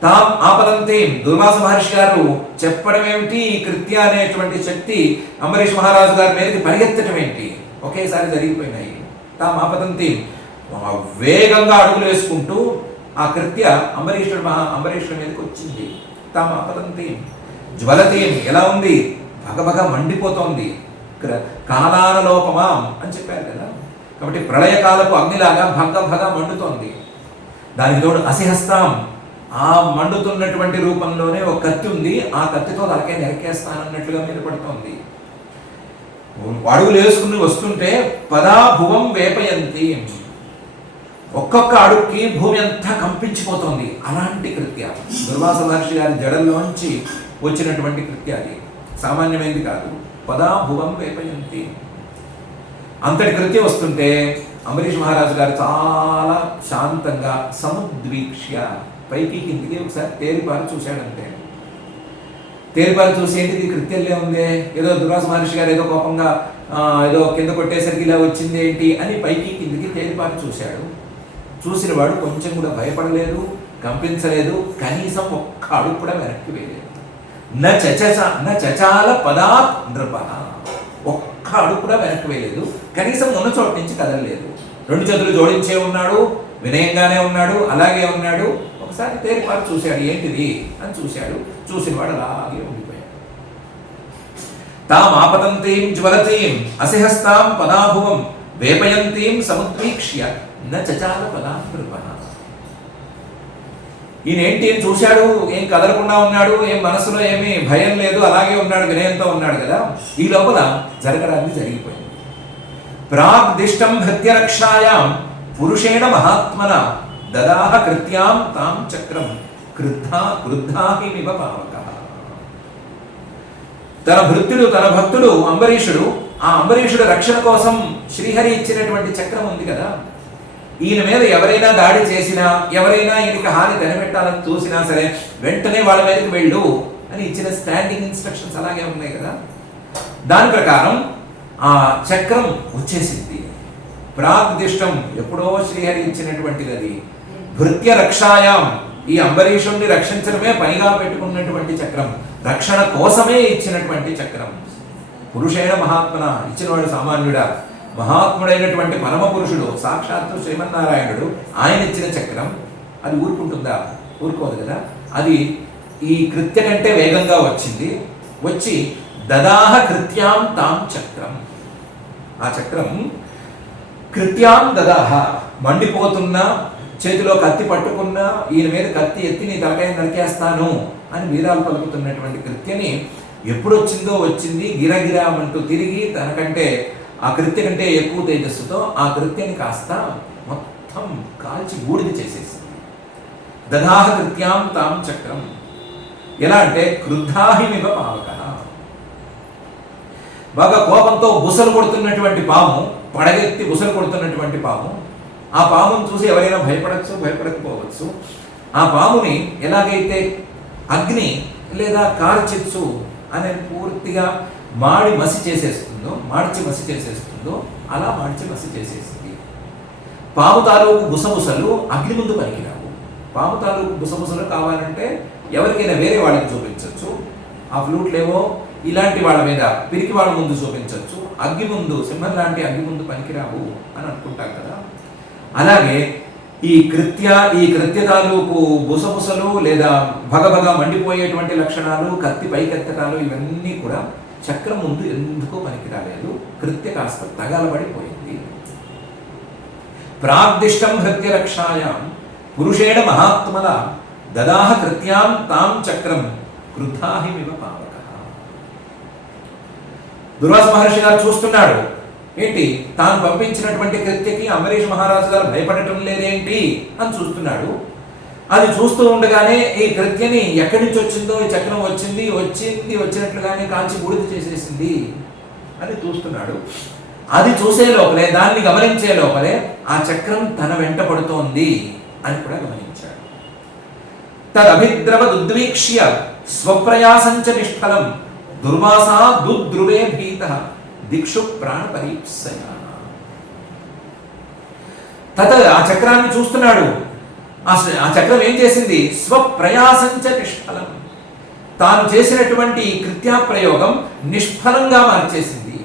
తాం ఆపదంతీం, దుర్వాస మహర్షి గారు చెప్పడం ఏమిటి, ఈ కృత్య అనేటువంటి శక్తి అంబరీష్ మహారాజు గారి మీదకి పరిగెత్తడం ఏంటి, ఒకేసారి జరిగిపోయినాయి. తాం ఆపదంతీం, వేగంగా అడుగులు వేసుకుంటూ ఆ కృత్య అంబరీషుడి మీదకి వచ్చింది. తాం ఆపదంతీం జ్వలతీం, ఎలా ఉంది, భగభగ మండిపోతోంది. కాలానలోపమాం అని చెప్పారు కదా, కాబట్టి ప్రళయకాలపు అగ్నిలాగా భగ భగ మండుతోంది. దానికి తోడు అసిహస్తాం, ఆ మండుతున్నటువంటి రూపంలోనే ఒక కత్తి ఉంది, ఆ కత్తితో తలకే నరికేస్తానన్నట్లుగా మీద పడుతోంది. అడుగులు వేసుకుని వస్తుంటే పదాభువం వేపయంతి, ఒక్కొక్క అడుగుకి భూమి అంతా కంపించిపోతుంది. అలాంటి కృత్య దుర్వాస మహర్షి గారి జడల్లోంచి వచ్చినటువంటి కృత్య, అది సామాన్యమైనది కాదు. పదాభువం వేపయంతి, అంతటి కృత్య వస్తుంటే అంబరీష్ మహారాజు గారు చాలా శాంతంగా సముద్వీక్ష్య, పైకి కిందికి ఒకసారి తేరిపారు చూశాడంటే, తేరిపారు చూసి ఏంటిది కృత్యంలో ఉందే, ఏదో దుర్వాస మహర్షి గారు ఏదో కోపంగా ఏదో కింద కొట్టేసరికి ఇలా వచ్చింది ఏంటి అని పైకి కిందికి తేరిపారు చూశాడు. చూసిన వాడు కొంచెం కూడా భయపడలేదు, కంపించలేదు, కనీసం ఒక్క అడుగు కూడా వెనక్కి వేయలేదు. న చచాల పదాత్ నృపః, ఒక్క అడుగు కూడా వెనక్కి వేయలేదు, కనీసం ఉన్న చోటు నుంచి కదలలేదు. రెండు చేతులు జోడించే ఉన్నాడు, వినయంగానే ఉన్నాడు, అలాగే ఉన్నాడు. ఒకసారి తేరిపారు చూశాడు, ఏంటిది అని చూశాడు. చూసిన వాడు అలాగే ఉండిపోయాడు. తాం ఆపతంతీం జ్వలతీం అసిహస్తాం పదాభువం వేపయంతీం సముద్వీక్ష్య న చచాల పదాం నృపః. ఈయనేంటి ఏం చూశాడు, ఏం కదలకుండా ఉన్నాడు, ఏం మనసులో ఏమీ భయం లేదు, అలాగే ఉన్నాడు, వినయంతో ఉన్నాడు కదా. ఈ లోపల జరగడానికి జరిగిపోయింది. ప్రాగ్దిష్టం భృత్యరక్షాయాం పురుషేణ మహాత్మన దదాహ కృత్యాం తాం చక్రం క్రుద్ధాహిమివ పావకః. తన భృత్యుడు, తన భక్తుడు అంబరీషుడు, ఆ అంబరీషుడు రక్షణ కోసం శ్రీహరి ఇచ్చినటువంటి చక్రం ఉంది కదా, ఈయన మీద ఎవరైనా దాడి చేసినా, ఎవరైనా ఈయనకి హాని తెనబెట్టాలని చూసినా సరే వెంటనే వాళ్ళ మీదకి వెళ్ళు అని ఇచ్చిన స్టాండింగ్ ఇన్స్ట్రక్షన్స్ అలాగే ఉన్నాయి కదా. దాని ప్రకారం ఆ చక్రం వచ్చేసింది. ప్రాగ్దిష్టం, ఎప్పుడో శ్రీహరి ఇచ్చినటువంటిది అది. భృత్య రక్షాయాం, ఈ అంబరీషుణ్ణి రక్షించడమే పనిగా పెట్టుకున్నటువంటి చక్రం, రక్షణ కోసమే ఇచ్చినటువంటి చక్రం. పురుషైన మహాత్మన, ఇచ్చినవాడు సామాన్యుడా, మహాత్ముడైనటువంటి పరమ పురుషుడు సాక్షాత్తు శ్రీమన్నారాయణుడు, ఆయన ఇచ్చిన చక్రం. అది ఊరుకుంటుందా? ఊరుకోదు కదా. అది ఈ కృత్య కంటే వేగంగా వచ్చింది. వచ్చి దదాహ కృత్యాం తాం చక్రం, ఆ చక్రం కృత్యాం దదాహ, మండిపోతున్నా చేతిలో కత్తి పట్టుకున్నా, ఈయన మీద కత్తి ఎత్తి నీ తలకాయ నరికేస్తాను అని వీరాలు పలుకుతున్నటువంటి కృత్యని ఎప్పుడు వచ్చిందో వచ్చింది, గిరగిరామంటూ తిరిగి తనకంటే ఆ కృత్య కంటే ఎక్కువ తేజస్సుతో ఆ కృత్యని కాస్త మొత్తం కాల్చి బూడిద చేసేసింది. దదాహ కృత్యాం తాం చక్రం. ఎలా అంటే క్రుద్ధాహిమివ పావకః, బాగా కోపంతో బుసలు కొడుతున్నటువంటి పాము, పడగెత్తి బుసలు కొడుతున్నటువంటి పాము. ఆ పామును చూసి ఎవరైనా భయపడచ్చు, భయపడకపోవచ్చు. ఆ పాముని ఎలాగైతే అగ్ని లేదా కార్చిచ్చు అనే పూర్తిగా మార్చి మసి చేసేస్తుందో అలా మార్చి మసి చేసేసింది. పాము తాలూకు గుసగుసలు అగ్ని ముందు పనికిరావు. పాము తాలూకు గుసగుసలు కావాలంటే ఎవరికైనా వేరే వాళ్ళకి చూపించవచ్చు. ఆ ఫ్లూట్లేవో ఇలాంటి వాళ్ళ మీద పిరికి వాళ్ళ ముందు చూపించవచ్చు. అగ్గి ముందు, సింహం లాంటి అగ్గి ముందు పనికిరావు అని అనుకుంటాం కదా. అలాగే ఈ కృత్య తాలూకు బుసబుసలు లేదా భగభగ మండిపోయేటువంటి లక్షణాలు, కత్తి పైకెత్తటాలు, ఇవన్నీ కూడా చక్రం ముందు ఎందుకో పనికి రాలేదు. కృత్య కాస్త తగలబడిపోయింది. ప్రాగ్దిష్టం హృత్య రక్షాయాం పురుషేణ మహాత్మన దదాహ కృత్యాం తాం చక్రం క్రుద్ధాహిమివ పావకః. దుర్వాస మహర్షి గారు చూస్తున్నాడు, ఏంటి తాను పంపించినటువంటి కృత్యకి అంబరీష్ మహారాజు గారు భయపడటం లేదేంటి అని చూస్తున్నాడు. అది చూస్తూ ఉండగానే ఈ కృత్యని ఎక్కడి నుంచి వచ్చిందో ఈ చక్రం వచ్చినట్లుగానే కాల్చి బూడిద చేసేసింది అని చూస్తున్నాడు. అది చూసే లోపలే, దాన్ని గమనించే లోపలే ఆ చక్రం తన వెంట పడుతోంది అని కూడా గమనించాడు. తదభిద్రవదుద్వీక్ష్య స్వప్రయాసంచ నిష్ఫలం దుర్వాసా దుద్రువే భీత దిక్షు ప్రాణ పరీప్సయ. ఆ చక్రాన్ని చూస్తున్నాడు. ఆ చక్రం ఏం చేసింది? స్వప్రయాసంచ నిష్ఫలం, తాను చేసినటువంటి కృత్యాప్రయోగం నిష్ఫలంగా మార్చేసింది.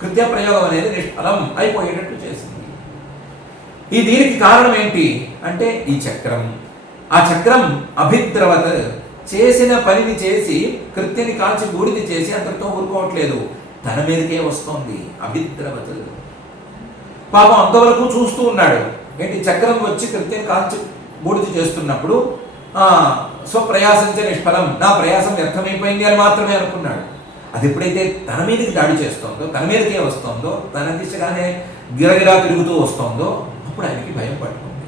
కృత్యప్రయోగం అనేది నిష్ఫలం అయిపోయేటట్టు చేసింది. దీనికి కారణం ఏంటి అంటే ఈ చక్రం. ఆ చక్రం అభిద్రవత్, చేసిన పనిని చేసి కృత్యని కాల్చి బూడిది చేసి అంతటితో ఊరుకోవట్లేదు, తన మీదకే వస్తోంది. అభిద్రవత్. పాపం అంతవరకు చూస్తూ ఉన్నాడు. ఏంటి? చక్రం వచ్చి కృత్యం కాల్చి బూడిది చేస్తున్నప్పుడు స్వప్రయాసంచ నిష్ఫలం, నా ప్రయాసం వ్యర్థమైపోయింది అని మాత్రమే అనుకున్నాడు. అది ఎప్పుడైతే తన మీదకి దాడి చేస్తోందో, తన మీదకే వస్తోందో, తన దిశగానే గిరగిరా తిరుగుతూ వస్తోందో అప్పుడు ఆయనకి భయం పట్టుకుంది.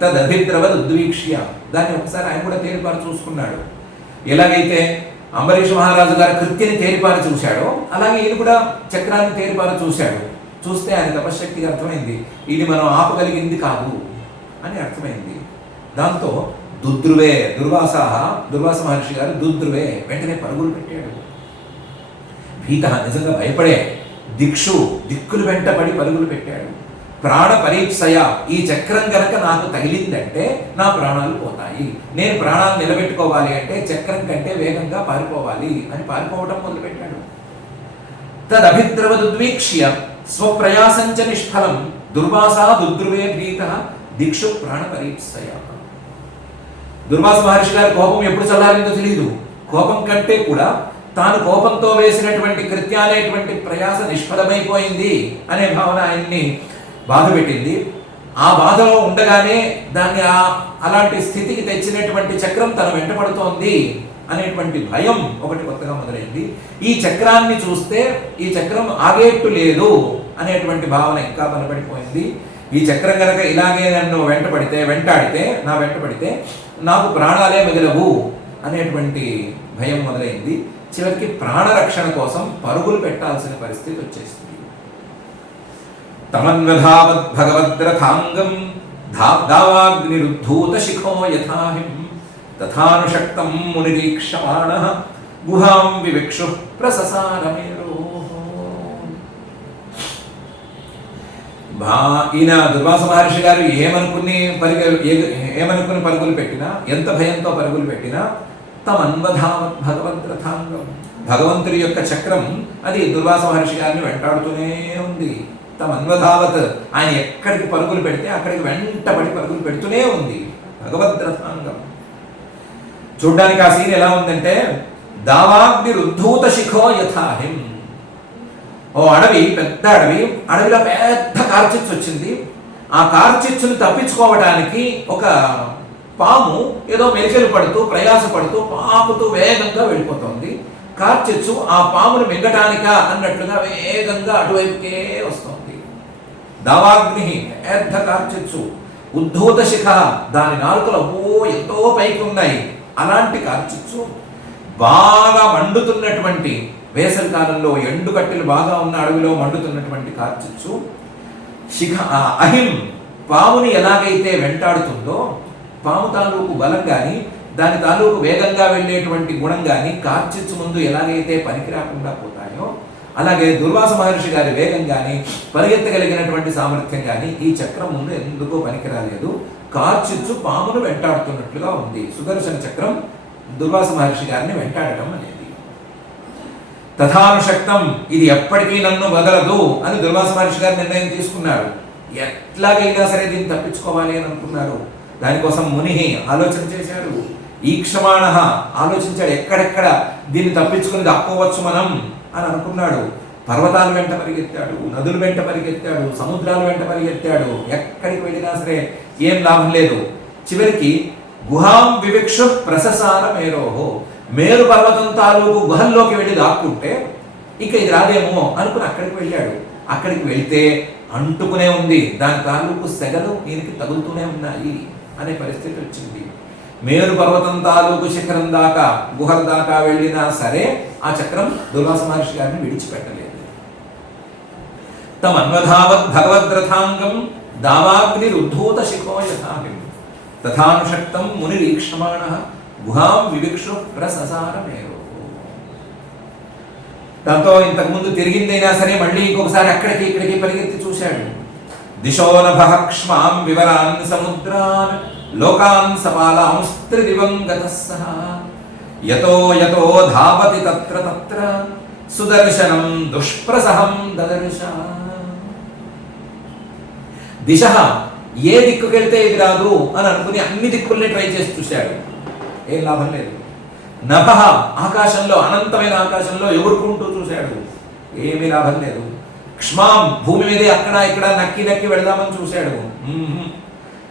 తదభిద్రవద్ ఉద్వీక్ష్య, దాన్ని ఒకసారి ఆయన కూడా తేలిపారు చూసుకున్నాడు. ఎలాగైతే అంబరీష్ మహారాజు గారి కృత్యని తేలిపారు చూశాడో అలాగే ఈయన కూడా చక్రాన్ని తేలిపారు చూశాడు. చూస్తే ఆయన తపశ్శక్తికి అర్థమైంది, ఇది మనం ఆపగలిగింది కాదు అని అర్థమైంది. దాంతో దుద్రువే, దుర్వాస మహర్షి గారు దుద్రువే వెంటనే పరుగులు పెట్టాడు. భీత, నిజంగా భయపడే, దిక్కులు వెంటపడి పరుగులు పెట్టాడు. ప్రాణ పరీప్సయ, ఈ చక్రం గనక నాకు తగిలిందంటే నా ప్రాణాలు పోతాయి, నేను ప్రాణాలు నిలబెట్టుకోవాలి అంటే చక్రం కంటే వేగంగా పారిపోవాలి అని పారిపోవడం మొదలుపెట్టాడు. తదభిద్రవదుద్వీక్ష్య స్వప్రయాసంచ నిష్ఫలం దుర్వాసా దుద్రువే భీత దిక్షు ప్రాణ పరీప్సయ. దుర్వాస మహర్షి గారి కోపం ఎప్పుడు చల్లారిందో తెలియదు. కోపం కంటే కూడా తాను కోపంతో వేసినటువంటి కృత్యాలైనటువంటి ప్రయాస నిష్ఫలమైపోయింది అనే భావన ఆయన్ని బాధ పెట్టింది. ఆ బాధలో ఉండగానే దాన్ని అలాంటి స్థితికి తెచ్చినటువంటి చక్రం తన వెంటబడుతోంది అనేటువంటి భయం ఒకటి కొత్తగా మొదలైంది. ఈ చక్రాన్ని చూస్తే ఈ చక్రం ఆగేట్టు లేదు అనేటువంటి భావన ఇంకా బలపడిపోయింది. ఈ చక్రం కనుక ఇలాగే నన్ను వెంటాడితే నాకు ప్రాణాలే మిగలవు అనేటువంటి భయం మొదలైంది. చివరికి ప్రాణరక్షణ కోసం పరుగులు పెట్టాల్సిన పరిస్థితి వచ్చేసింది. తమన్వధావద్ భగవద్రథాంగం దావాగ్నిరుద్ధూత శిఖో యథాహిం తథానుషక్తం మునిరీక్షమాణః గుహాం వివిక్షు ప్రససారమేరో. ఈయన దుర్వాస మహర్షి గారు ఏమనుకుని పరుగులు పెట్టినా, ఎంత భయంతో పరుగులు పెట్టినా తమన్వధావద్ భగవద్రథాంగం, భగవంతుడి యొక్క చక్రం అది దుర్వాస మహర్షి గారిని వెంటాడుతూనే ఉంది. తమన్వధావత్, ఆయన ఎక్కడికి పరుగులు పెడితే అక్కడికి వెంటబడి పరుగులు పెడుతూనే ఉంది. భగవద్రథాంగం. చూడ్డానికి ఆ సీన్ ఎలా ఉందంటే దావాగ్నిరుద్ధూత శిఖో యథాహిం. ఓ అడవి, పెద్ద అడవి, అడవిలో పెద్ద కార్చిచ్చు వచ్చింది. ఆ కార్చిచ్చును తప్పించుకోవడానికి ఒక పాము ఏదో మెలికలు పడుతూ ప్రయాసపడుతూ పాకుతూ వేగంగా వెళ్ళిపోతుంది. కార్చిచ్చు ఆ పామును మింగటానిక అన్నట్లుగా వేగంగా అటువైపుకే వస్తుంది. దావాగ్ని, పెద్ద కార్చిచ్చు, ఉద్ధూత శిఖ, దాని నాలుకలు ఎంతో పైకి ఉన్నాయి. అలాంటి కార్చిచ్చు, బాగా మండుతున్నటువంటి వేసవి కాలంలో ఎండు కట్టెలు బాగా ఉన్న అడవిలో మండుతున్నటువంటి కార్చిచ్చు. శిఖ అహిం, పాముని ఎలాగైతే వెంటాడుతుందో, పాము తాలూకు బలం కానీ దాని తాలూకు వేగంగా వెళ్ళేటువంటి గుణం కానీ కార్చిచ్చు ముందు ఎలాగైతే పనికి రాకుండా పోతాయో, అలాగే దుర్వాస మహర్షి గారి వేగం కానీ పరిగెత్తగలిగినటువంటి సామర్థ్యం కానీ ఈ చక్రం ముందు ఎందుకో పనికి రాలేదు. కార్చిచ్చు పామును వెంటాడుతున్నట్లుగా ఉంది. సుదర్శన చక్రం దుర్వాస మహర్షి గారిని వెంటాడటం అనేది. తథానుషక్తం, ఇది ఎప్పటికీ నన్ను వదలదు అని దుర్వాస మహర్షి గారు నిర్ణయం తీసుకున్నారు. ఎట్లాగైనా సరే దీన్ని తప్పించుకోవాలి అని అనుకున్నారు. దానికోసం ముని ఆలోచన చేశారు. ఈక్షమాణ, ఆలోచించాడు ఎక్కడెక్కడ దీన్ని తప్పించుకుని దాక్కోవచ్చు మనం అని అనుకున్నాడు. పర్వతాల వెంట పరిగెత్తాడు, నదుల వెంట పరిగెత్తాడు, సముద్రాల వెంట పరిగెత్తాడు. ఎక్కడికి వెళ్ళినా సరే ఏం లాభం లేదు. చివరికి గుహాం వివిక్షు ప్రససార మేరోహో, మేరు పర్వతం తాలూకు గుహల్లోకి వెళ్ళి దాక్కుంటే ఇక ఇది రాదేమో అనుకుని అక్కడికి వెళ్ళాడు. అక్కడికి వెళ్తే అంటుకునే ఉంది, దాని తాలూకు సెగలు ఈయనకి తగులుతూనే ఉన్నాయి అనే పరిస్థితి వచ్చింది. మేరు పర్వతం తాలూకు శిఖరం దాకా, గుహల దాకా వెళ్ళినా సరే ఆ చక్రం దుర్వాస మహర్షి గారిని విడిచిపెట్టలేదు. తమన్వధావత్ భగవద్రథాంగం దావాగ్నిరుద్ధూత శిఖో యథాహిం తథానుషక్తం మునిరీక్షమాణః గుహాం వివిక్షు ప్రససారమేరో. దాంతో ఇంతకుముందు తిరిగిందైనా సరే మళ్ళీ ఇంకొకసారి అక్కడికి ఇక్కడికి పరిగెత్తి చూశాడు. దిశో నభః క్ష్మాం వివరాన్ సముద్రాన్ లోకాన్ సపాలాంస్త్రిదివం గతస్సః యతో యతో ధావతి తత్ర తత్ర సుదర్శనం దుష్ప్రసహం దదర్శ. దిశ ఏ దిక్కుకెళ్తే ఇది రాదు అని అనుకుని అన్ని దిక్కుల్ని ట్రై చేసి చూశాడు. ఏం లాభం లేదు. నభః ఆకాశంలో, అనంతమైన ఆకాశంలో ఎగురుకుంటూ చూశాడు. ఏమీ లాభం లేదు. క్ష్మాం భూమి మీదే అక్కడ ఇక్కడ నక్కి నక్కి వెళ్దామని చూశాడు.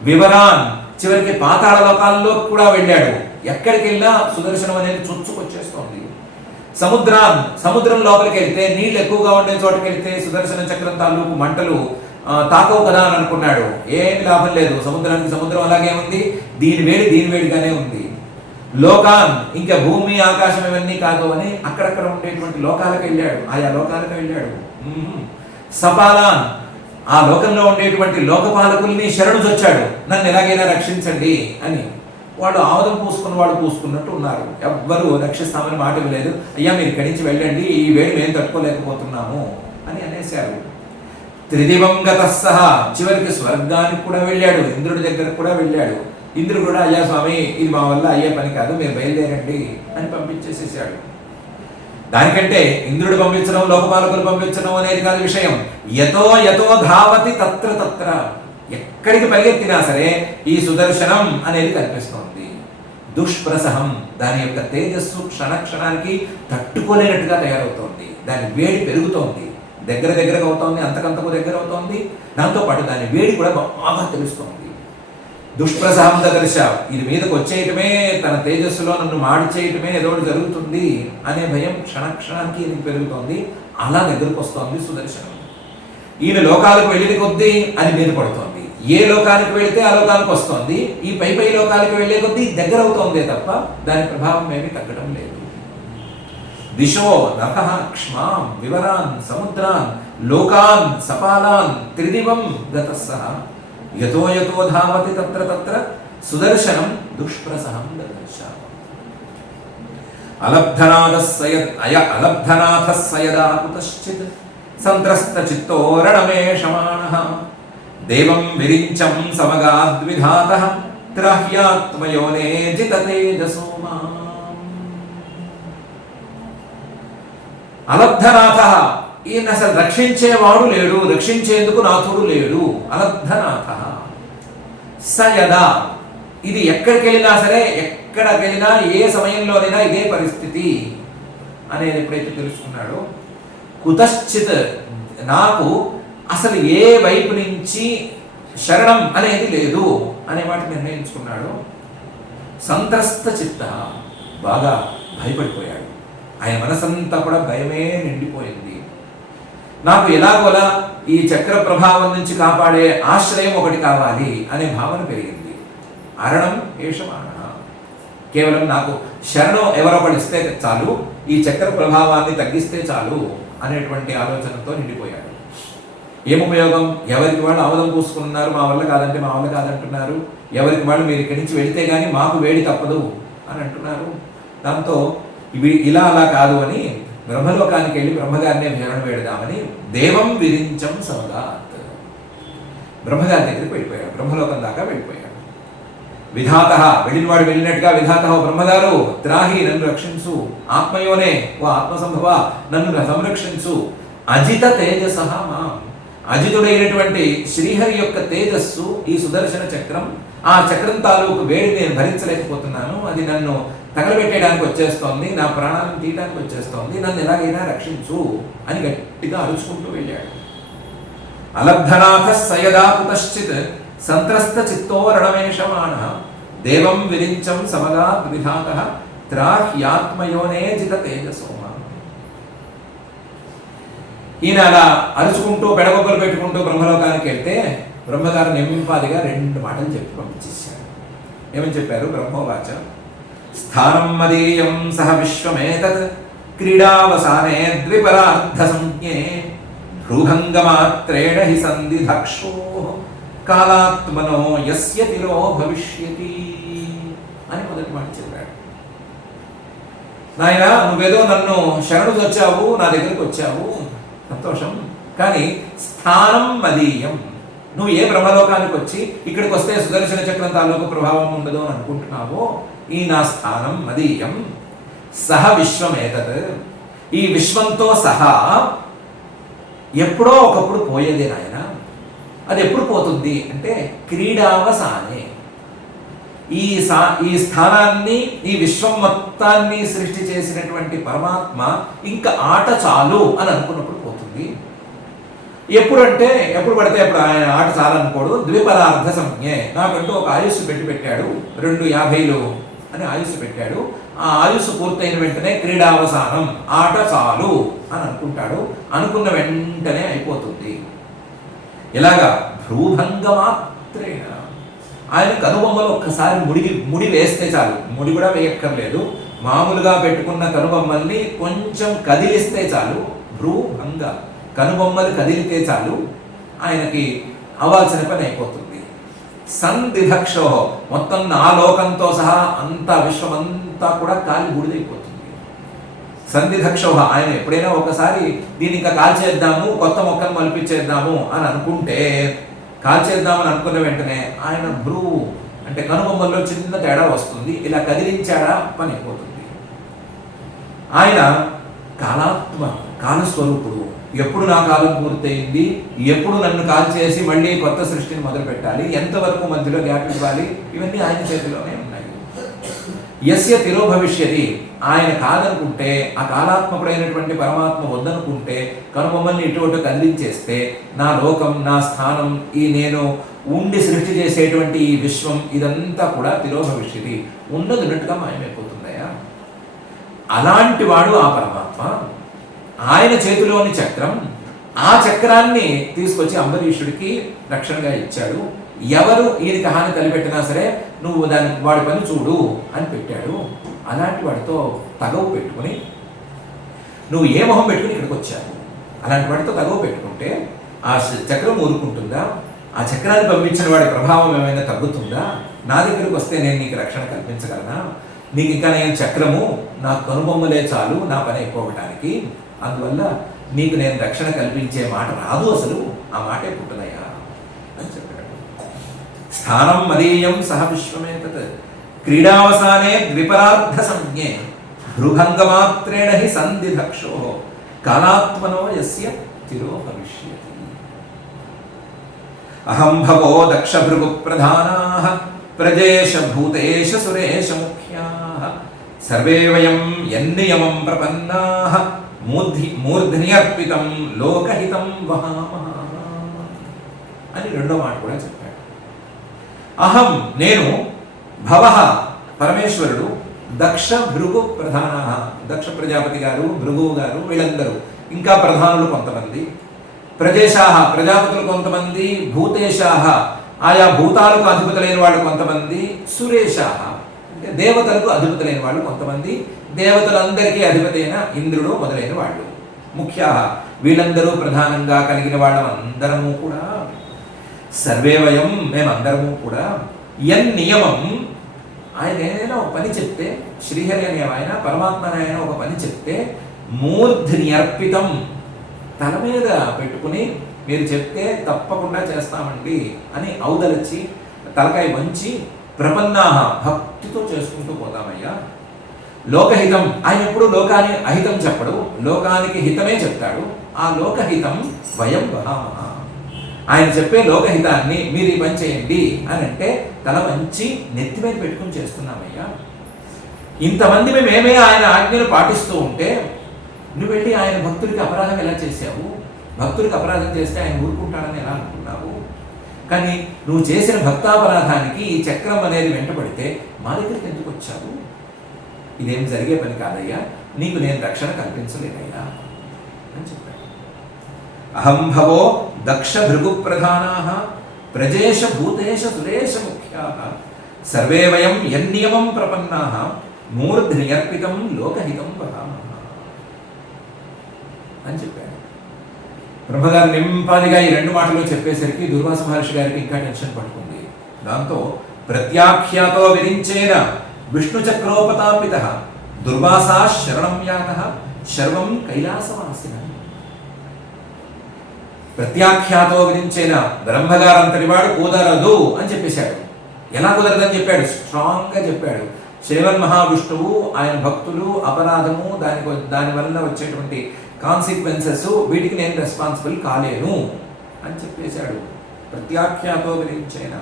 వివరాన్ చివరికి పాతాళ లోకాల్లో కూడా వెళ్ళాడు. ఎక్కడికి వెళ్ళినా సుదర్శనం అనేది చొచ్చుకొచ్చేస్తోంది. సముద్రాన్ సముద్రం లోపలికి వెళ్తే, నీళ్ళు ఎక్కువగా ఉండే చోటుకి వెళ్తే సుదర్శన చక్రం తాలూకు మంటలు తాకవు కదా అని అనుకున్నాడు. ఏమి లాభం లేదు. సముద్రానికి సముద్రం అలాగే ఉంది, దీని వేడిగానే ఉంది. లోకాన్ ఇంకా భూమి ఆకాశం ఇవన్నీ కాదు అని అక్కడక్కడ ఉండేటువంటి లోకాలకు వెళ్ళాడు, ఆయా లోకాలకు వెళ్ళాడు. సపాలాన్ ఆ లోకంలో ఉండేటువంటి లోకపాలకుల్ని శరణు చొచ్చాడు, నన్ను ఎలాగైనా రక్షించండి అని. వాడు ఆముదం పూసుకున్న వాడు పూసుకున్నట్టు ఉన్నారు. ఎవ్వరూ రక్షిస్తామని మాట లేదు. అయ్యా మీరు ఇక్కడి నుంచి వెళ్ళండి, ఈ వేడి మేము తట్టుకోలేకపోతున్నాము అని అనేశారు. త్రిదివం గతస్సః చివరికి స్వర్గానికి కూడా వెళ్ళాడు, ఇంద్రుడి దగ్గరకు కూడా వెళ్ళాడు. ఇంద్రుడు కూడా అయ్యా స్వామి ఇది మా వల్ల అయ్యే పని కాదు, మీరు బయలుదేరండి అని పంపించేసేసాడు. దానికంటే ఇంద్రుడు పంపించడం, లోకపాలకులు పంపించడం అనేది కాదు విషయం. యతో యతో ధావతి తత్ర తత్ర ఎక్కడికి పరిగెత్తినా సరే ఈ సుదర్శనం అనేది కనిపిస్తోంది. దుష్ప్రసహం దాని యొక్క తేజస్సు క్షణానికి తట్టుకోలేనట్టుగా తయారవుతోంది. దాని వేడి పెరుగుతోంది, దగ్గరకు అవుతోంది, అంతకంతకు దగ్గర అవుతోంది. దాంతోపాటు దాని వేడి కూడా బాగా తెలుస్తోంది. దుష్ప్రసహం దదర్శ ఇది మీదకి వచ్చేయటమే, తన తేజస్సులో నన్ను మాడి చేయటమే ఏదో జరుగుతుంది అనే భయం క్షణానికి ఇది పెరుగుతోంది. అలా దగ్గరకు వస్తోంది సుదర్శనం. ఈయన లోకాలకు వెళ్ళిన కొద్దీ అది మీద పడుతోంది. ఏ లోకానికి వెళితే ఆ లోకానికి వస్తోంది. ఈ పై లోకాలకు వెళ్లే కొద్దీ దగ్గర అవుతోందే తప్ప దాని ప్రభావం ఏమీ తగ్గడం లేదు. దిశో నభః క్ష్మాం వివరాన్ సముద్రాన్ లోకాన్ సపాలాన్ త్రిదివం గతస్సః యతో యతో ధావతి తత్ర తత్ర సుదర్శనం దుష్ప్రసహం దదర్శ. అలబ్ధనాథస్స యదా కుతశ్చిత్ సంత్రస్త చిత్తో రణమేషమాణః దేవం విరించం సమగాద్విధాతః త్రాహ్యాత్మయోనే జితతేజసో మాం. అలబ్ధనాథ ఈయన అసలు రక్షించేవాడు లేడు, రక్షించేందుకు నాథుడు లేడు. అలబ్ధనాథ సయదా ఇది ఎక్కడికి వెళ్ళినా సరే, ఎక్కడికి వెళ్ళినా ఏ సమయంలోనైనా ఇదే పరిస్థితి అనేది ఎప్పుడైతే తెలుసుకున్నాడో, కుతశ్చిత్ నాకు అసలు ఏ వైపు నుంచి శరణం అనేది లేదు అనే మాట నిర్ణయించుకున్నాడు. సంత్రస్త చిత్త బాగా భయపడిపోయాడు. ఆయన మనసంతా కూడా భయమే నిండిపోయింది. నాకు ఎలాగోలా ఈ చక్ర ప్రభావం నుంచి కాపాడే ఆశ్రయం ఒకటి కావాలి అనే భావన పెరిగింది. అరణం ఏషమాణ కేవలం నాకు శరణం ఎవరొకటి ఇస్తే చాలు, ఈ చక్ర ప్రభావాన్ని తగ్గిస్తే చాలు అనేటువంటి ఆలోచనతో నిండిపోయాడు. ఏం ఉపయోగం? ఎవరికి వాళ్ళు ఆముదం పూసుకున్నారు, మా వల్ల కాదంటే మా వల్ల కాదంటున్నారు. ఎవరికి వాళ్ళు మీరు ఇక్కడి నుంచి వెళితే కానీ మాకు వేడి తప్పదు అని అంటున్నారు. దాంతో ఇవి ఇలా అలా కాదు అని బ్రహ్మలోకానికి వెళ్ళి బ్రహ్మగారినే శరణ వేడదామని దేవం విరించం సౌదాత్ బ్రహ్మగారి దగ్గరికి వెళ్ళిపోయాడు. బ్రహ్మలోకం దాకా వెళ్ళిపోయాడు. విధాత వెళ్ళినవాడు వెళ్ళినట్టుగా విధాత బ్రహ్మగారు త్రాహి నన్ను రక్షించు, ఆత్మయోనే ఓ ఆత్మసంభవ నన్ను సంరక్షించు, అజిత తేజస మాం అజితుడైనటువంటి శ్రీహరి యొక్క తేజస్సు ఈ సుదర్శన చక్రం, ఆ చక్రం తాలూకు వేడి నేను భరించలేకపోతున్నాను, అది నన్ను తగలబెట్టేయడానికి వచ్చేస్తోంది, నా ప్రాణాలను తీయడానికి వచ్చేస్తోంది, నన్ను ఎలాగైనా రక్షించు అని గట్టిగా అరుచుకుంటూ వెళ్ళాడు. అలబ్ధనాథ సయదా కుతశ్చిత్ సంత్రస్త చిత్తో రణమేషమాణః దేవం విరించం సమగా విధాతః త్రాహ్యాత్మయోనే జిత తేజసో మాం. ఈయన అలా అరుచుకుంటూ పెడగొబ్బలు పెట్టుకుంటూ బ్రహ్మలోకానికి వెళ్తే బ్రహ్మగారు నింపాదిగా 2 మాటలు చెప్పి పంపించేశారు. ఏమని చెప్పారు? బ్రహ్మోవాచ స్థానం మదీయం సహ విశ్వమేతత్ క్రీడావసానే ద్విపరార్థ సంజ్ఞే భ్రూభంగమాత్రేణ హి సందిధక్షో కాలాత్మనో యస్య తిరో భవిష్యతి అని మొదటి మాట చెప్పాడు. నాయన, నువ్వేదో నన్ను శరణు వచ్చావు, నా దగ్గరికి వచ్చావు, సంతోషం. కానీ స్థానం మదీయం. నువ్వు ఏ బ్రహ్మలోకానికి వచ్చి ఇక్కడికి వస్తే సుదర్శన చక్రం తాలూకు ప్రభావం ఉండదు అని అనుకుంటున్నావో, ఈ నా స్థానం మదీయం. సహ విశ్వమేతత్, ఈ విశ్వంతో సహా ఎప్పుడో ఒకప్పుడు పోయేదే నాయన. అది ఎప్పుడు పోతుంది అంటే క్రీడావసానే. ఈ స్థానాన్ని, ఈ విశ్వం మొత్తాన్ని సృష్టి చేసినటువంటి పరమాత్మ ఇంకా ఆట చాలు అని అనుకున్నప్పుడు పోతుంది. ఎప్పుడంటే ఎప్పుడు పడితే అప్పుడు ఆయన ఆట చాలనుకోడు. ద్విపరార్థ సంజ్ఞే, నాకంటూ ఒక ఆయుస్సు పెట్టాడు, 250 అని ఆయుస్సు పెట్టాడు. ఆ ఆయుస్సు పూర్తయిన వెంటనే క్రీడావసానం, ఆట చాలు అని అనుకుంటాడు. అనుకున్న వెంటనే అయిపోతుంది. ఇలాగా భ్రూభంగమాత్రేణ, ఆయన కనుబొమ్మలు ఒక్కసారి ముడి వేస్తే చాలు. ముడి కూడా వేయక్కర్లేదు, మామూలుగా పెట్టుకున్న కనుబొమ్మల్ని కొంచెం కదిలిస్తే చాలు. భ్రూభంగ, కనుబొమ్మలు కదిలితే చాలు, ఆయనకి అవ్వాల్సిన పని అయిపోతుంది. సందిధక్షో, మొత్తం నా లోకంతో సహా అంతా విశ్వమంతా కూడా కాలి బూడిదైపోతుంది. సందిధక్షో, ఆయన ఎప్పుడైనా ఒకసారి దీన్ని ఇంకా కాల్చేద్దాము, కొత్త మొక్కను మలిపించేద్దాము అని అనుకుంటే, కాల్చేద్దామని అనుకున్న వెంటనే ఆయన భ్రూ అంటే కనుబొమ్మల్లో చిన్న తేడా వస్తుంది. ఇలా కదిలించాడా పని అయిపోతుంది. ఆయన కాలాత్మ, కాలస్వరూపుడు. ఎప్పుడు నా కాలం పూర్తయింది, ఎప్పుడు నన్ను కాల్చేసి మళ్ళీ కొత్త సృష్టిని మొదలు పెట్టాలి, ఎంతవరకు మధ్యలో గ్యాప్ ఇవ్వాలి, ఇవన్నీ ఆయన చేతిలోనే ఉన్నాయి. యస్య తిరో భవిష్యతి, ఆయన కాదనుకుంటే, ఆ కాలాత్మకుడైనటువంటి పరమాత్మ వద్దనుకుంటే కనుబొమ్మల్ని ఇటు కదిలించేస్తే నా లోకం, నా స్థానం, ఈ నేను ఉండి సృష్టి చేసేటువంటి ఈ విశ్వం, ఇదంతా కూడా తిరో భవిష్యతి, ఉన్నదిన్నట్టుగా మాయమైపోతుందయా. అలాంటి వాడు ఆ పరమాత్మ. ఆయన చేతిలోని చక్రం, ఆ చక్రాన్ని తీసుకొచ్చి అంబరీషుడికి రక్షణగా ఇచ్చాడు. ఎవరు ఈయనకి హాని తలపెట్టినా సరే నువ్వు వాడి పని చూడు అని పెట్టాడు. అలాంటి వాడితో తగవు పెట్టుకుని, నువ్వు ఏ మొహం పెట్టుకుని ఇక్కడికి వచ్చావు, అలాంటి వాడితో తగవు పెట్టుకుంటే ఆ చక్రం ఊరుకుంటుందా? ఆ చక్రాన్ని పంపించిన వాడి ప్రభావం ఏమైనా తగ్గుతుందా? నా దగ్గరికి వస్తే నేను నీకు రక్షణ కల్పించగలనా? నీకు ఇంకా నేను చక్రము, నా కనుబొమ్మలే చాలు నా పని అయిపోవటానికి. అందువల్ల నీకు నేను రక్షణ కల్పించే మాట రాదు, అసలు ఆ మాటే పుట్టదయ్యా అని చెప్పాడు. స్థానం మదీయం సహ విశ్వమేతత్ క్రీడావసానే ద్విపరార్థ సంజ్ఞే భృభంగమాత్రేణ హి సందిధక్షో కాలాత్మనో యస్య తిరో భవిష్యతి. అహం భవో దక్ష భృగు ప్రధానాః ప్రజేష భూతేష సురేష ముఖ్యాః సర్వే వయం యన్నియమం ప్రపన్నాః మూర్ధ్న్యర్పితం లోకహితం వహామః అని రెండో మాట కూడా చెప్పాడు. అహం, నేను, భవః పరమేశ్వరుడు, దక్ష భృగు ప్రధానాః, దక్ష ప్రజాపతి గారు, భృగువు గారు, వీళ్ళందరూ, ఇంకా ప్రధానులు కొంతమంది, ప్రజేశాః ప్రజాపతులు కొంతమంది, భూతేశాః ఆయా భూతాలకు అధిపతులైన వాళ్ళు కొంతమంది, సురేశాః అంటే దేవతలకు అధిపతులైన వాళ్ళు కొంతమంది, దేవతలందరికీ అధిపతి అయిన ఇంద్రుడు మొదలైన వాళ్ళు, ముఖ్యాః వీళ్ళందరూ ప్రధానంగా కలిగిన వాళ్ళందరము కూడా, సర్వే వయం మేమందరము కూడా, యన్ నియమం, ఆయన ఏదైనా ఒక పని చెప్తే, శ్రీహరి అనే ఆయన, పరమాత్మ ఆయన ఒక పని చెప్తే, మూర్ధ్ని అర్పితం తల మీద పెట్టుకుని మీరు చెప్తే తప్పకుండా చేస్తామండి అని ఔదలచి తలకాయ వంచి ప్రపన్నాహ భక్తితో చేసుకుంటూ పోతామయ్యా. లోకహితం, ఆయన ఎప్పుడు లోకాన్ని అహితం చెప్పడు, లోకానికి హితమే చెప్తాడు. ఆ లోకహితం వయం వహామః, ఆయన చెప్పే లోకహితాన్ని మీరు ఈ పని చేయండి అని అంటే తల వంచి నెత్తి మీద పెట్టుకుని చేస్తున్నామయ్యా. ఇంతమంది మేమేమే ఆయన ఆజ్ఞలు పాటిస్తూ ఉంటే నువ్వు వెళ్ళి ఆయన భక్తుడికి అపరాధం ఎలా చేశావు? భక్తుడికి అపరాధం చేస్తే ఆయన ఊరుకుంటాడని ఎలా అనుకున్నావు? కానీ నువ్వు చేసిన భక్తాపరాధానికి ఈ చక్రం అనేది వెంటబడితే మా దగ్గరికి ఎందుకు వచ్చావు? ఇదేం జరిగే పని కాదయ్యా, నీకు నేను రక్షణ కల్పించలేదయ్యా అని చెప్పాడు. అహం భవో దక్ష భృగు ప్రధానాః ప్రజేష భూతేష సురేష ముఖ్యాః సర్వే వయం యన్నియమం ప్రపన్నాః మూర్ధ్న్యర్పితం లోకహితం వహామః అని చెప్పాడు. బ్రహ్మగారు నింపాదిగా ఈ రెండు మాటలు చెప్పేసరికి దుర్వాస మహర్షి గారికి ఇంకా టెన్షన్ పట్టుకుంది. దాంతో ప్రత్యాఖ్యాతో విరించేన విష్ణు చక్రోపతాపిత దుర్వాసా శరణం యాత శర్వం కైలాసవాసిన. ప్రత్యాఖ్యాతో విరించేన బ్రహ్మగారంతటి వాడు కుదరదు అని చెప్పేశాడు. ఎలా కుదరదని చెప్పాడు? స్ట్రాంగ్గా చెప్పాడు. శ్రీమన్ మహావిష్ణువు, ఆయన భక్తులు, అపరాధము, దాని వల్ల వచ్చేటువంటి కాన్సిక్వెన్సెస్, వీటికి నేను రెస్పాన్సిబుల్ కాలేను అని చెప్పేశాడు. ప్రత్యాఖ్యాతో విరించేన.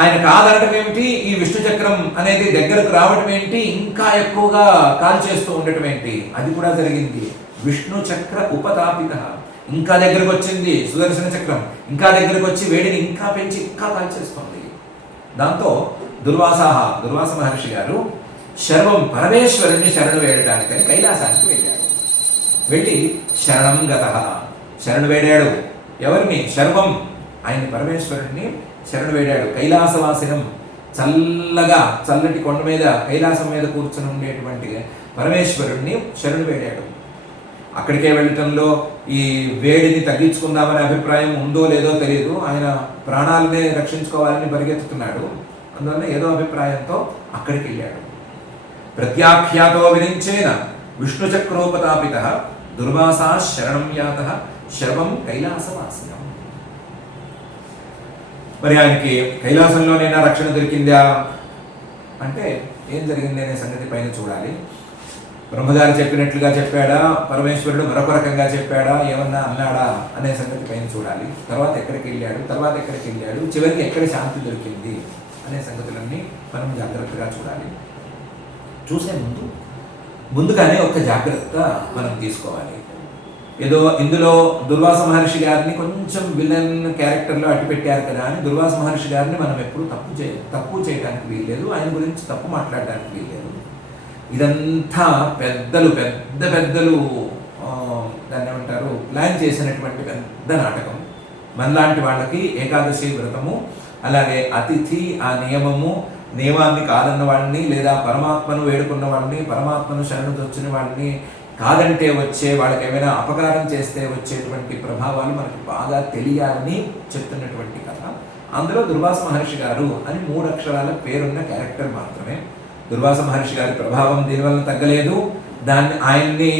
ఆయన కాదనడం ఏమిటి, ఈ విష్ణు చక్రం అనేది దగ్గరకు రావడం ఏంటి, ఇంకా ఎక్కువగా కాల్ చేస్తూ ఉండటం ఏంటి, అది కూడా జరిగింది. విష్ణు చక్ర ఉపతాపిత, ఇంకా దగ్గరకు వచ్చింది సుదర్శన చక్రం, ఇంకా దగ్గరకు వచ్చి వేడిని ఇంకా పెంచి ఇంకా కాల్ చేస్తుంది. దాంతో దుర్వాస మహర్షి గారు శర్వం పరమేశ్వరుణ్ణి శరణు వేయడానికని కైలాసానికి వెళ్ళాడు. వెళ్ళి శరణం గత, శరణు వేడాడు. ఎవరిని? శర్వం, ఆయన పరమేశ్వరుణ్ణి శరణు వేడాడు. కైలాసవాసినం, చల్లటి కొండ మీద కైలాసం మీద కూర్చొని ఉండేటువంటి పరమేశ్వరుణ్ణి శరణు వేడాడు. అక్కడికే వెళ్ళటంలో ఈ వేడిని తగ్గించుకుందామనే అభిప్రాయం ఉందో లేదో తెలియదు. ఆయన ప్రాణాలనే రక్షించుకోవాలని పరిగెత్తుతున్నాడు. అందువల్ల ఏదో అభిప్రాయంతో అక్కడికి వెళ్ళాడు. ప్రత్యాఖ్యాతో విరించేన విష్ణు చక్రోపతాపిత దుర్వాసా శరణం యాత శర్వం కైలాసవాసినం. మరి ఆయనకి కైలాసంలోనైనా రక్షణ దొరికిందా అంటే ఏం జరిగింది అనే సంగతి పైన చూడాలి. బ్రహ్మగారు చెప్పినట్లుగా చెప్పాడా, పరమేశ్వరుడు మరొక రకంగా చెప్పాడా, ఏమన్నా అన్నాడా అనే సంగతి పైన చూడాలి. తర్వాత ఎక్కడికి వెళ్ళాడు, చివరికి ఎక్కడ శాంతి దొరికింది అనే సంగతులన్నీ మనం జాగ్రత్తగా చూడాలి. చూసే ముందుగానే ఒక జాగ్రత్త మనం తీసుకోవాలి. ఏదో ఇందులో దుర్వాస మహర్షి గారిని కొంచెం విలన్ క్యారెక్టర్లో అట్టి పెట్టారు కదా అని దుర్వాస మహర్షి గారిని మనం ఎప్పుడు తప్పు చేయడానికి వీల్లేదు, ఆయన గురించి తప్పు మాట్లాడడానికి వీల్లేదు. ఇదంతా పెద్దలు దాన్ని ఏమంటారు, ప్లాన్ చేసినటువంటి పెద్ద నాటకం. మనలాంటి వాళ్ళకి ఏకాదశి వ్రతము, అలాగే అతిథి, ఆ నియమాన్ని కాదన్న వాళ్ళని, లేదా పరమాత్మను వేడుకున్న వాళ్ళని, పరమాత్మను శరణు వచ్చిన వాళ్ళని కాదంటే వచ్చే వాళ్ళకి ఏమైనా అపకారం చేస్తే వచ్చేటువంటి ప్రభావాలు మనకి బాగా తెలియాలని చెప్తున్నటువంటి కథ. అందులో దుర్వాస మహర్షి గారు అని 3 అక్షరాల పేరున్న క్యారెక్టర్ మాత్రమే. దుర్వాస మహర్షి గారి ప్రభావం దీనివల్ల తగ్గలేదు. ఆయన్ని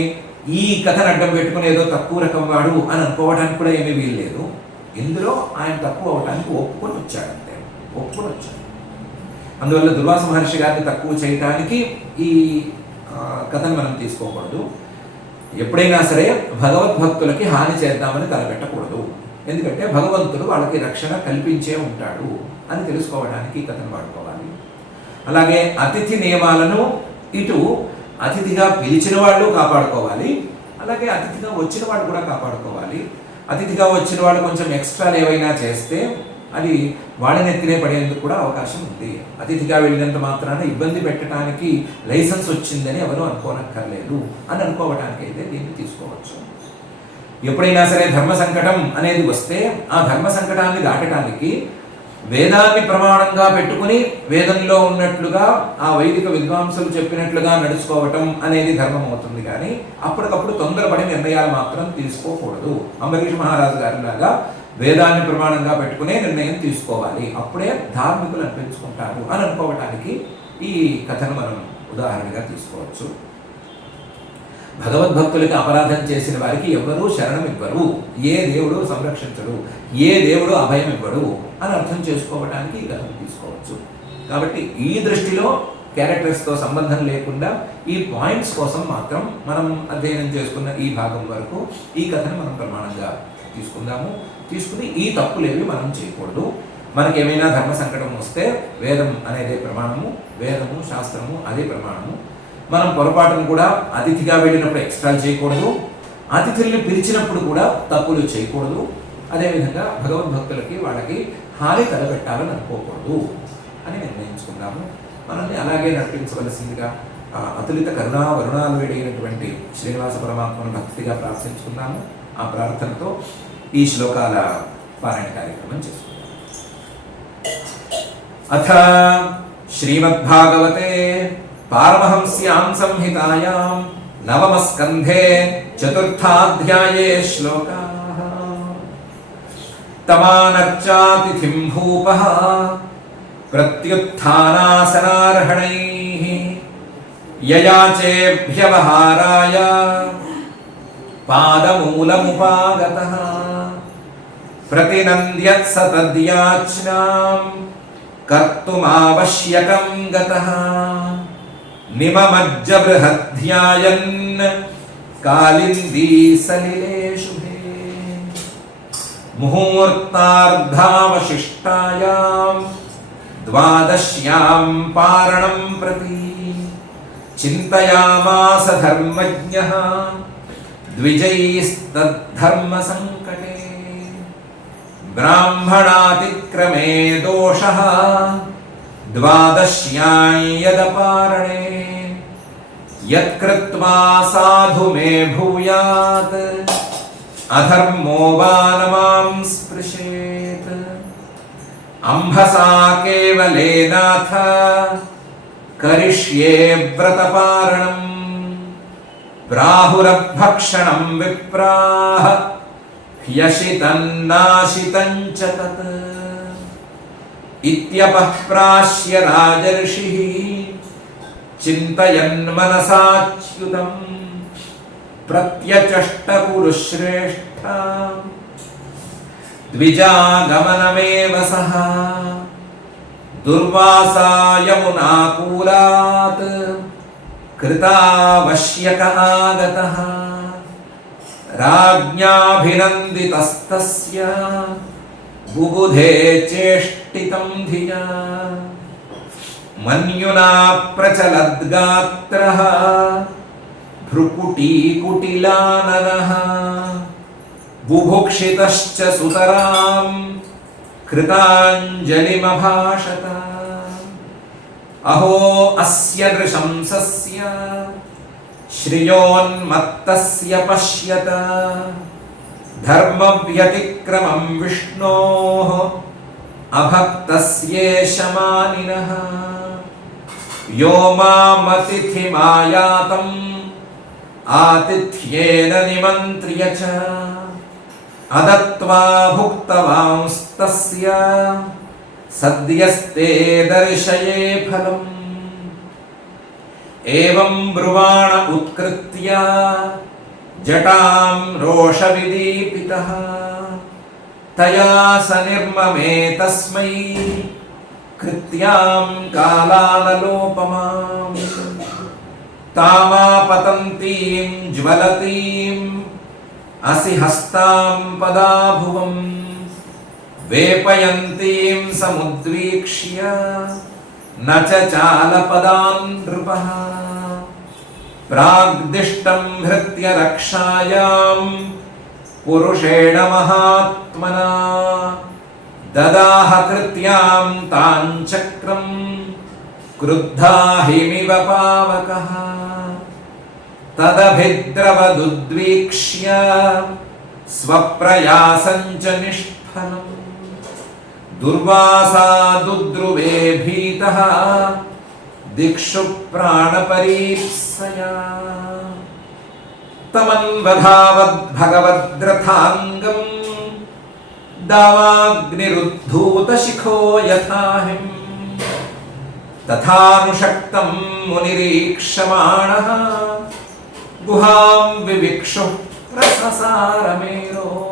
ఈ కథను అడ్డం పెట్టుకుని ఏదో తక్కువ రకం వాడు అని అనుకోవడానికి కూడా ఏమీ వీల్లేదు. ఇందులో ఆయన తక్కువ అవడానికి ఒప్పుకొని వచ్చాడు. అందువల్ల దుర్వాస మహర్షి గారిని తక్కువ చేయడానికి ఈ కథను మనం తీసుకోకూడదు. ఎప్పుడైనా సరే భగవద్భక్తులకి హాని చేద్దామని తలపెట్టకూడదు. ఎందుకంటే భగవంతుడు వాళ్ళకి రక్షణ కల్పించే ఉంటాడు అని తెలుసుకోవడానికి ఈ కథను వాడుకోవాలి. అలాగే అతిథి నియమాలను ఇటు అతిథిగా పిలిచిన వాళ్ళు కాపాడుకోవాలి, అలాగే అతిథిగా వచ్చిన వాళ్ళు కూడా కాపాడుకోవాలి. అతిథిగా వచ్చిన వాళ్ళు కొంచెం ఎక్స్ట్రాలు ఏవైనా చేస్తే అది వాళ్ళని ఎత్తినే పడేందుకు కూడా అవకాశం ఉంది. అతిథిగా వెళ్ళినంత మాత్రాన ఇబ్బంది పెట్టడానికి లైసెన్స్ వచ్చిందని ఎవరు అనుకోనక్కర్లేదు అని అనుకోవడానికి అయితే దీన్ని తీసుకోవచ్చు. ఎప్పుడైనా సరే ధర్మ సంకటం అనేది వస్తే ఆ ధర్మ సంకటాన్ని దాటడానికి వేదాన్ని ప్రమాణంగా పెట్టుకుని వేదంలో ఉన్నట్లుగా ఆ వైదిక విద్వాంసులు చెప్పినట్లుగా నడుచుకోవటం అనేది ధర్మం అవుతుంది. కానీ అప్పటికప్పుడు తొందరపడి నిర్ణయాలు మాత్రం తీసుకోకూడదు. అంబరీష్ మహారాజు గారి లాగా వేదాన్ని ప్రమాణంగా పెట్టుకునే నిర్ణయం తీసుకోవాలి, అప్పుడే ధార్మికులు అనిపించుకుంటారు అని అనుకోవటానికి ఈ కథను మనం ఉదాహరణగా తీసుకోవచ్చు. భగవద్భక్తులకి అపరాధం చేసిన వారికి ఎవ్వరూ శరణం ఇవ్వరు, ఏ దేవుడు సంరక్షించడు, ఏ దేవుడు అభయం ఇవ్వడు అని అర్థం చేసుకోవడానికి ఈ కథను తీసుకోవచ్చు. కాబట్టి ఈ దృష్టిలో క్యారెక్టర్స్తో సంబంధం లేకుండా ఈ పాయింట్స్ కోసం మాత్రం మనం అధ్యయనం చేసుకున్న ఈ భాగం వరకు ఈ కథను మనం ప్రమాణంగా తీసుకుని ఈ తప్పులేవి మనం చేయకూడదు. మనకేమైనా ధర్మ సంకటం వస్తే వేదం అనేదే ప్రమాణము, వేదము శాస్త్రము అదే ప్రమాణము. మనం పొరపాటును కూడా అతిథిగా వెళ్ళినప్పుడు ఎక్స్ట్రా చేయకూడదు, అతిథుల్ని పిలిచినప్పుడు కూడా తప్పులు చేయకూడదు. అదేవిధంగా భగవద్భక్తులకి వాళ్ళకి హాని తలపెట్టాలని అనుకోకూడదు అని నిర్ణయించుకున్నాము. మనల్ని అలాగే నడిపించవలసిందిగా అతులిత కరుణా వరుణాలు వేడినటువంటి శ్రీనివాస పరమాత్మను భక్తిగా ప్రార్థించుకున్నాము. ఆ ప్రార్థనతో ఈ శ్లోకాల పారాయణ కార్యక్రమం చేసుకున్నాం. అథ శ్రీమద్భాగవతే పారమహంస్యాం సంహితాయాం నవమ స్కంధే చతుర్థాధ్యాయే శ్లోకాః. तमानर्चातिथिं भूपः प्रत्युत्थानासनार्हणैः ययाचेभ्यवहाराय पादमूलमुपागतः प्रतिनन्द्यत् स तद्याच्ञां कर्तुमावश्यकं गतः निममज्ज बृहद्ध्यायन् कालिन्दी सलिले शुभे मुहूर्तार्धावशिष्टायां द्वादश्यां पारणं प्रति चिन्तयामास धर्मज्ञः द्विजैस्तद्धर्मसङ्कटे ब्राह्मणातिक्रमे दोषः द्वादश्यां यदपारणे यत्कृत्वा साधु मे भूयात् अधर्मो वा न मां स्पृशेत् अम्भसा केवलेनाथ करिष्ये व्रतपारणम् प्राहुरभक्षणं विप्राः ह्यशितन्नाशितं च तत् इत्यपःप्राश्य राजर्षिः चिन्तयन् मनसाच्युतं प्रत्यचष्टकुरुश्रेष्ठ द्विजागमनमेव सः दुर्वासा यमुनाकूलात् कृतावश्यक आगतः राज्ञाभिनन्दितस्तस्य बुबुधे चेष्टितं धिया मन्युना प्रचलद्गात्रः भ्रुकुटीकुटिलाननः बुभुक्षितश्च सुतरां कृताञ्जलिमभाषत अहो अस्य नृशंसस्य श्रियोन्मत्तस्य पश्यत धर्मव्यतिक्रमं विष्णोः अभक्तस्येष मानिनः यो मामतिथिमायातम् आतिथ्येन निमन्त्र्य च अदत्त्वा भुक्तवांस्तस्य सद्यस्ते दर्शये फलम् एवं ब्रुवाण उत्कृत्य जटां रोषविदीपितः तया स निर्ममे तस्मै कृत्यां कालानलोपमाम् तामापतन्तीं ज्वलतीम् असि हस्तां पदाभुवम् वेपयन्तीं समुद्वीक्ष्य न च चालपदान् नृपः प्राग्दिष्टं हृत्य रक्षायां पुरुषेण महात्मना ददाह कृत्यां तां चक्रं क्रुद्धा हिमिव पावकः तदभिद्रवदुद्वीक्ष्य स्वप्रयासं च निष्फलम् दुर्वासा दुद्रुवे भीतः दिक्षु प्राणपरीप्सया तमन्वधावद्भगवद्रथाङ्गम् दावाग्निरुद्धूतशिखो यथाहिम् तथानुशक्तं मुनिरीक्षमाणः गुहां विविक्षुः प्रससारमेरोः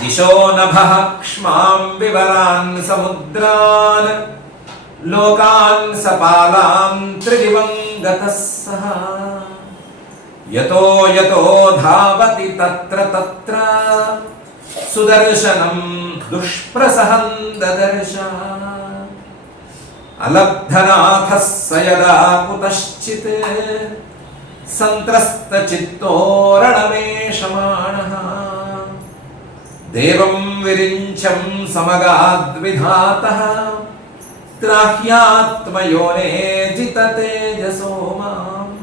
दिशो नभः क्ष्मां विवरान् समुद्रान् लोकान् सपालां त्रिदिवं गतः सः यतो यतो धावति तत्र तत्र सुदर्शनं दुष्प्रसहं ददर्श अलब्धनाथः स यदा कुतश्चित् सन्त्रस्तचित्तो रणमेषमाणः देवं विरिञ्चं समगाद्विधातः त्राह्यात्मयोने जिततेजसो माम्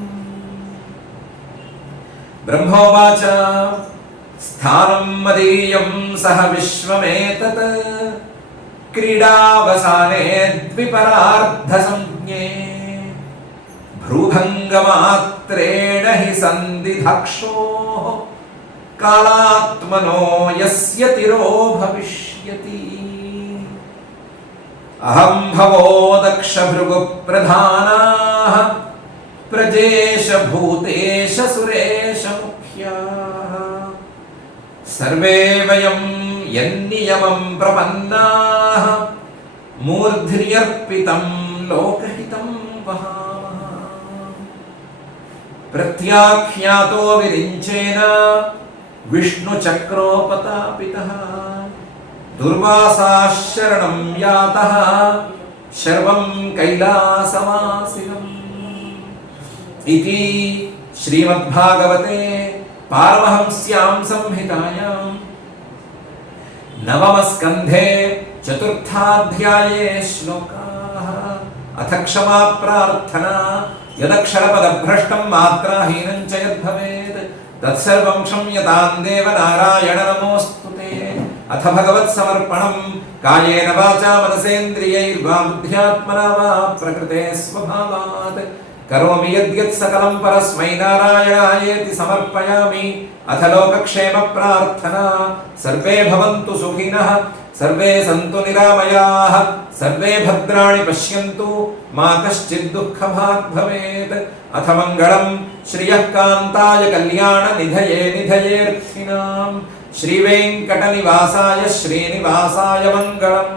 ब्रह्मोवाच स्थानं मदीयं सह विश्वमेतत् क्रीडावसाने द्विपरार्धसंज्ञे भ्रूभङ्गमात्रेण हि सन्दिधक्षोः కాలాత్మనో యస్య తిరో భవిష్యతి. అహం భవో దక్ష భృగు ప్రధానాః ప్రజేష భూతేష సురేష ముఖ్యాః సర్వే వయం యన్నియమం ప్రపన్నాః మూర్ధ్న్యర్పితం లోకహితం వహామః. ప్రత్యాఖ్యాతో విరించేన విష్ణుచక్రోపతాపితః దుర్వాసాః శరణం యాతః శర్వం కైలాసవాసినం. ఇది శ్రీమద్భాగవతే పారమహంస్యాం సంహితాయాం నవమస్కంధే చతుర్థాధ్యాయే శ్లోకాః. అథ క్షమా ప్రార్థనా యదక్షరపదభ్రష్టం మాత్రాహీనం చ యద్భవేత్ తత్సర్వం క్షమ్యతాం దేవ నారాయణ నమోస్తుతే. అథ భగవత్సమర్పణం కాయేన వాచా మనసేంద్రియైర్వా బుద్ధ్యాత్మనా వా ప్రకృతే స్వభావాత్ కరోమి యద్యత్ సకలం పరస్మై నారాయణాయేతి సమర్పయామి. అథ లోకక్షేమ ప్రార్థనా సర్వే భవంతు సుఖినః సర్వే సంతు నిరామయాః సర్వే భద్రాణి పశ్యంతు మా కశ్చిద్ దుఃఖభాగ్ భవేత్. అథ మంగళం శ్రియః కాంతాయ కళ్యాణ నిధయే నిధయేర్థినాం శ్రీవేంకటనివాసాయ శ్రీనివాసాయ మంగళం.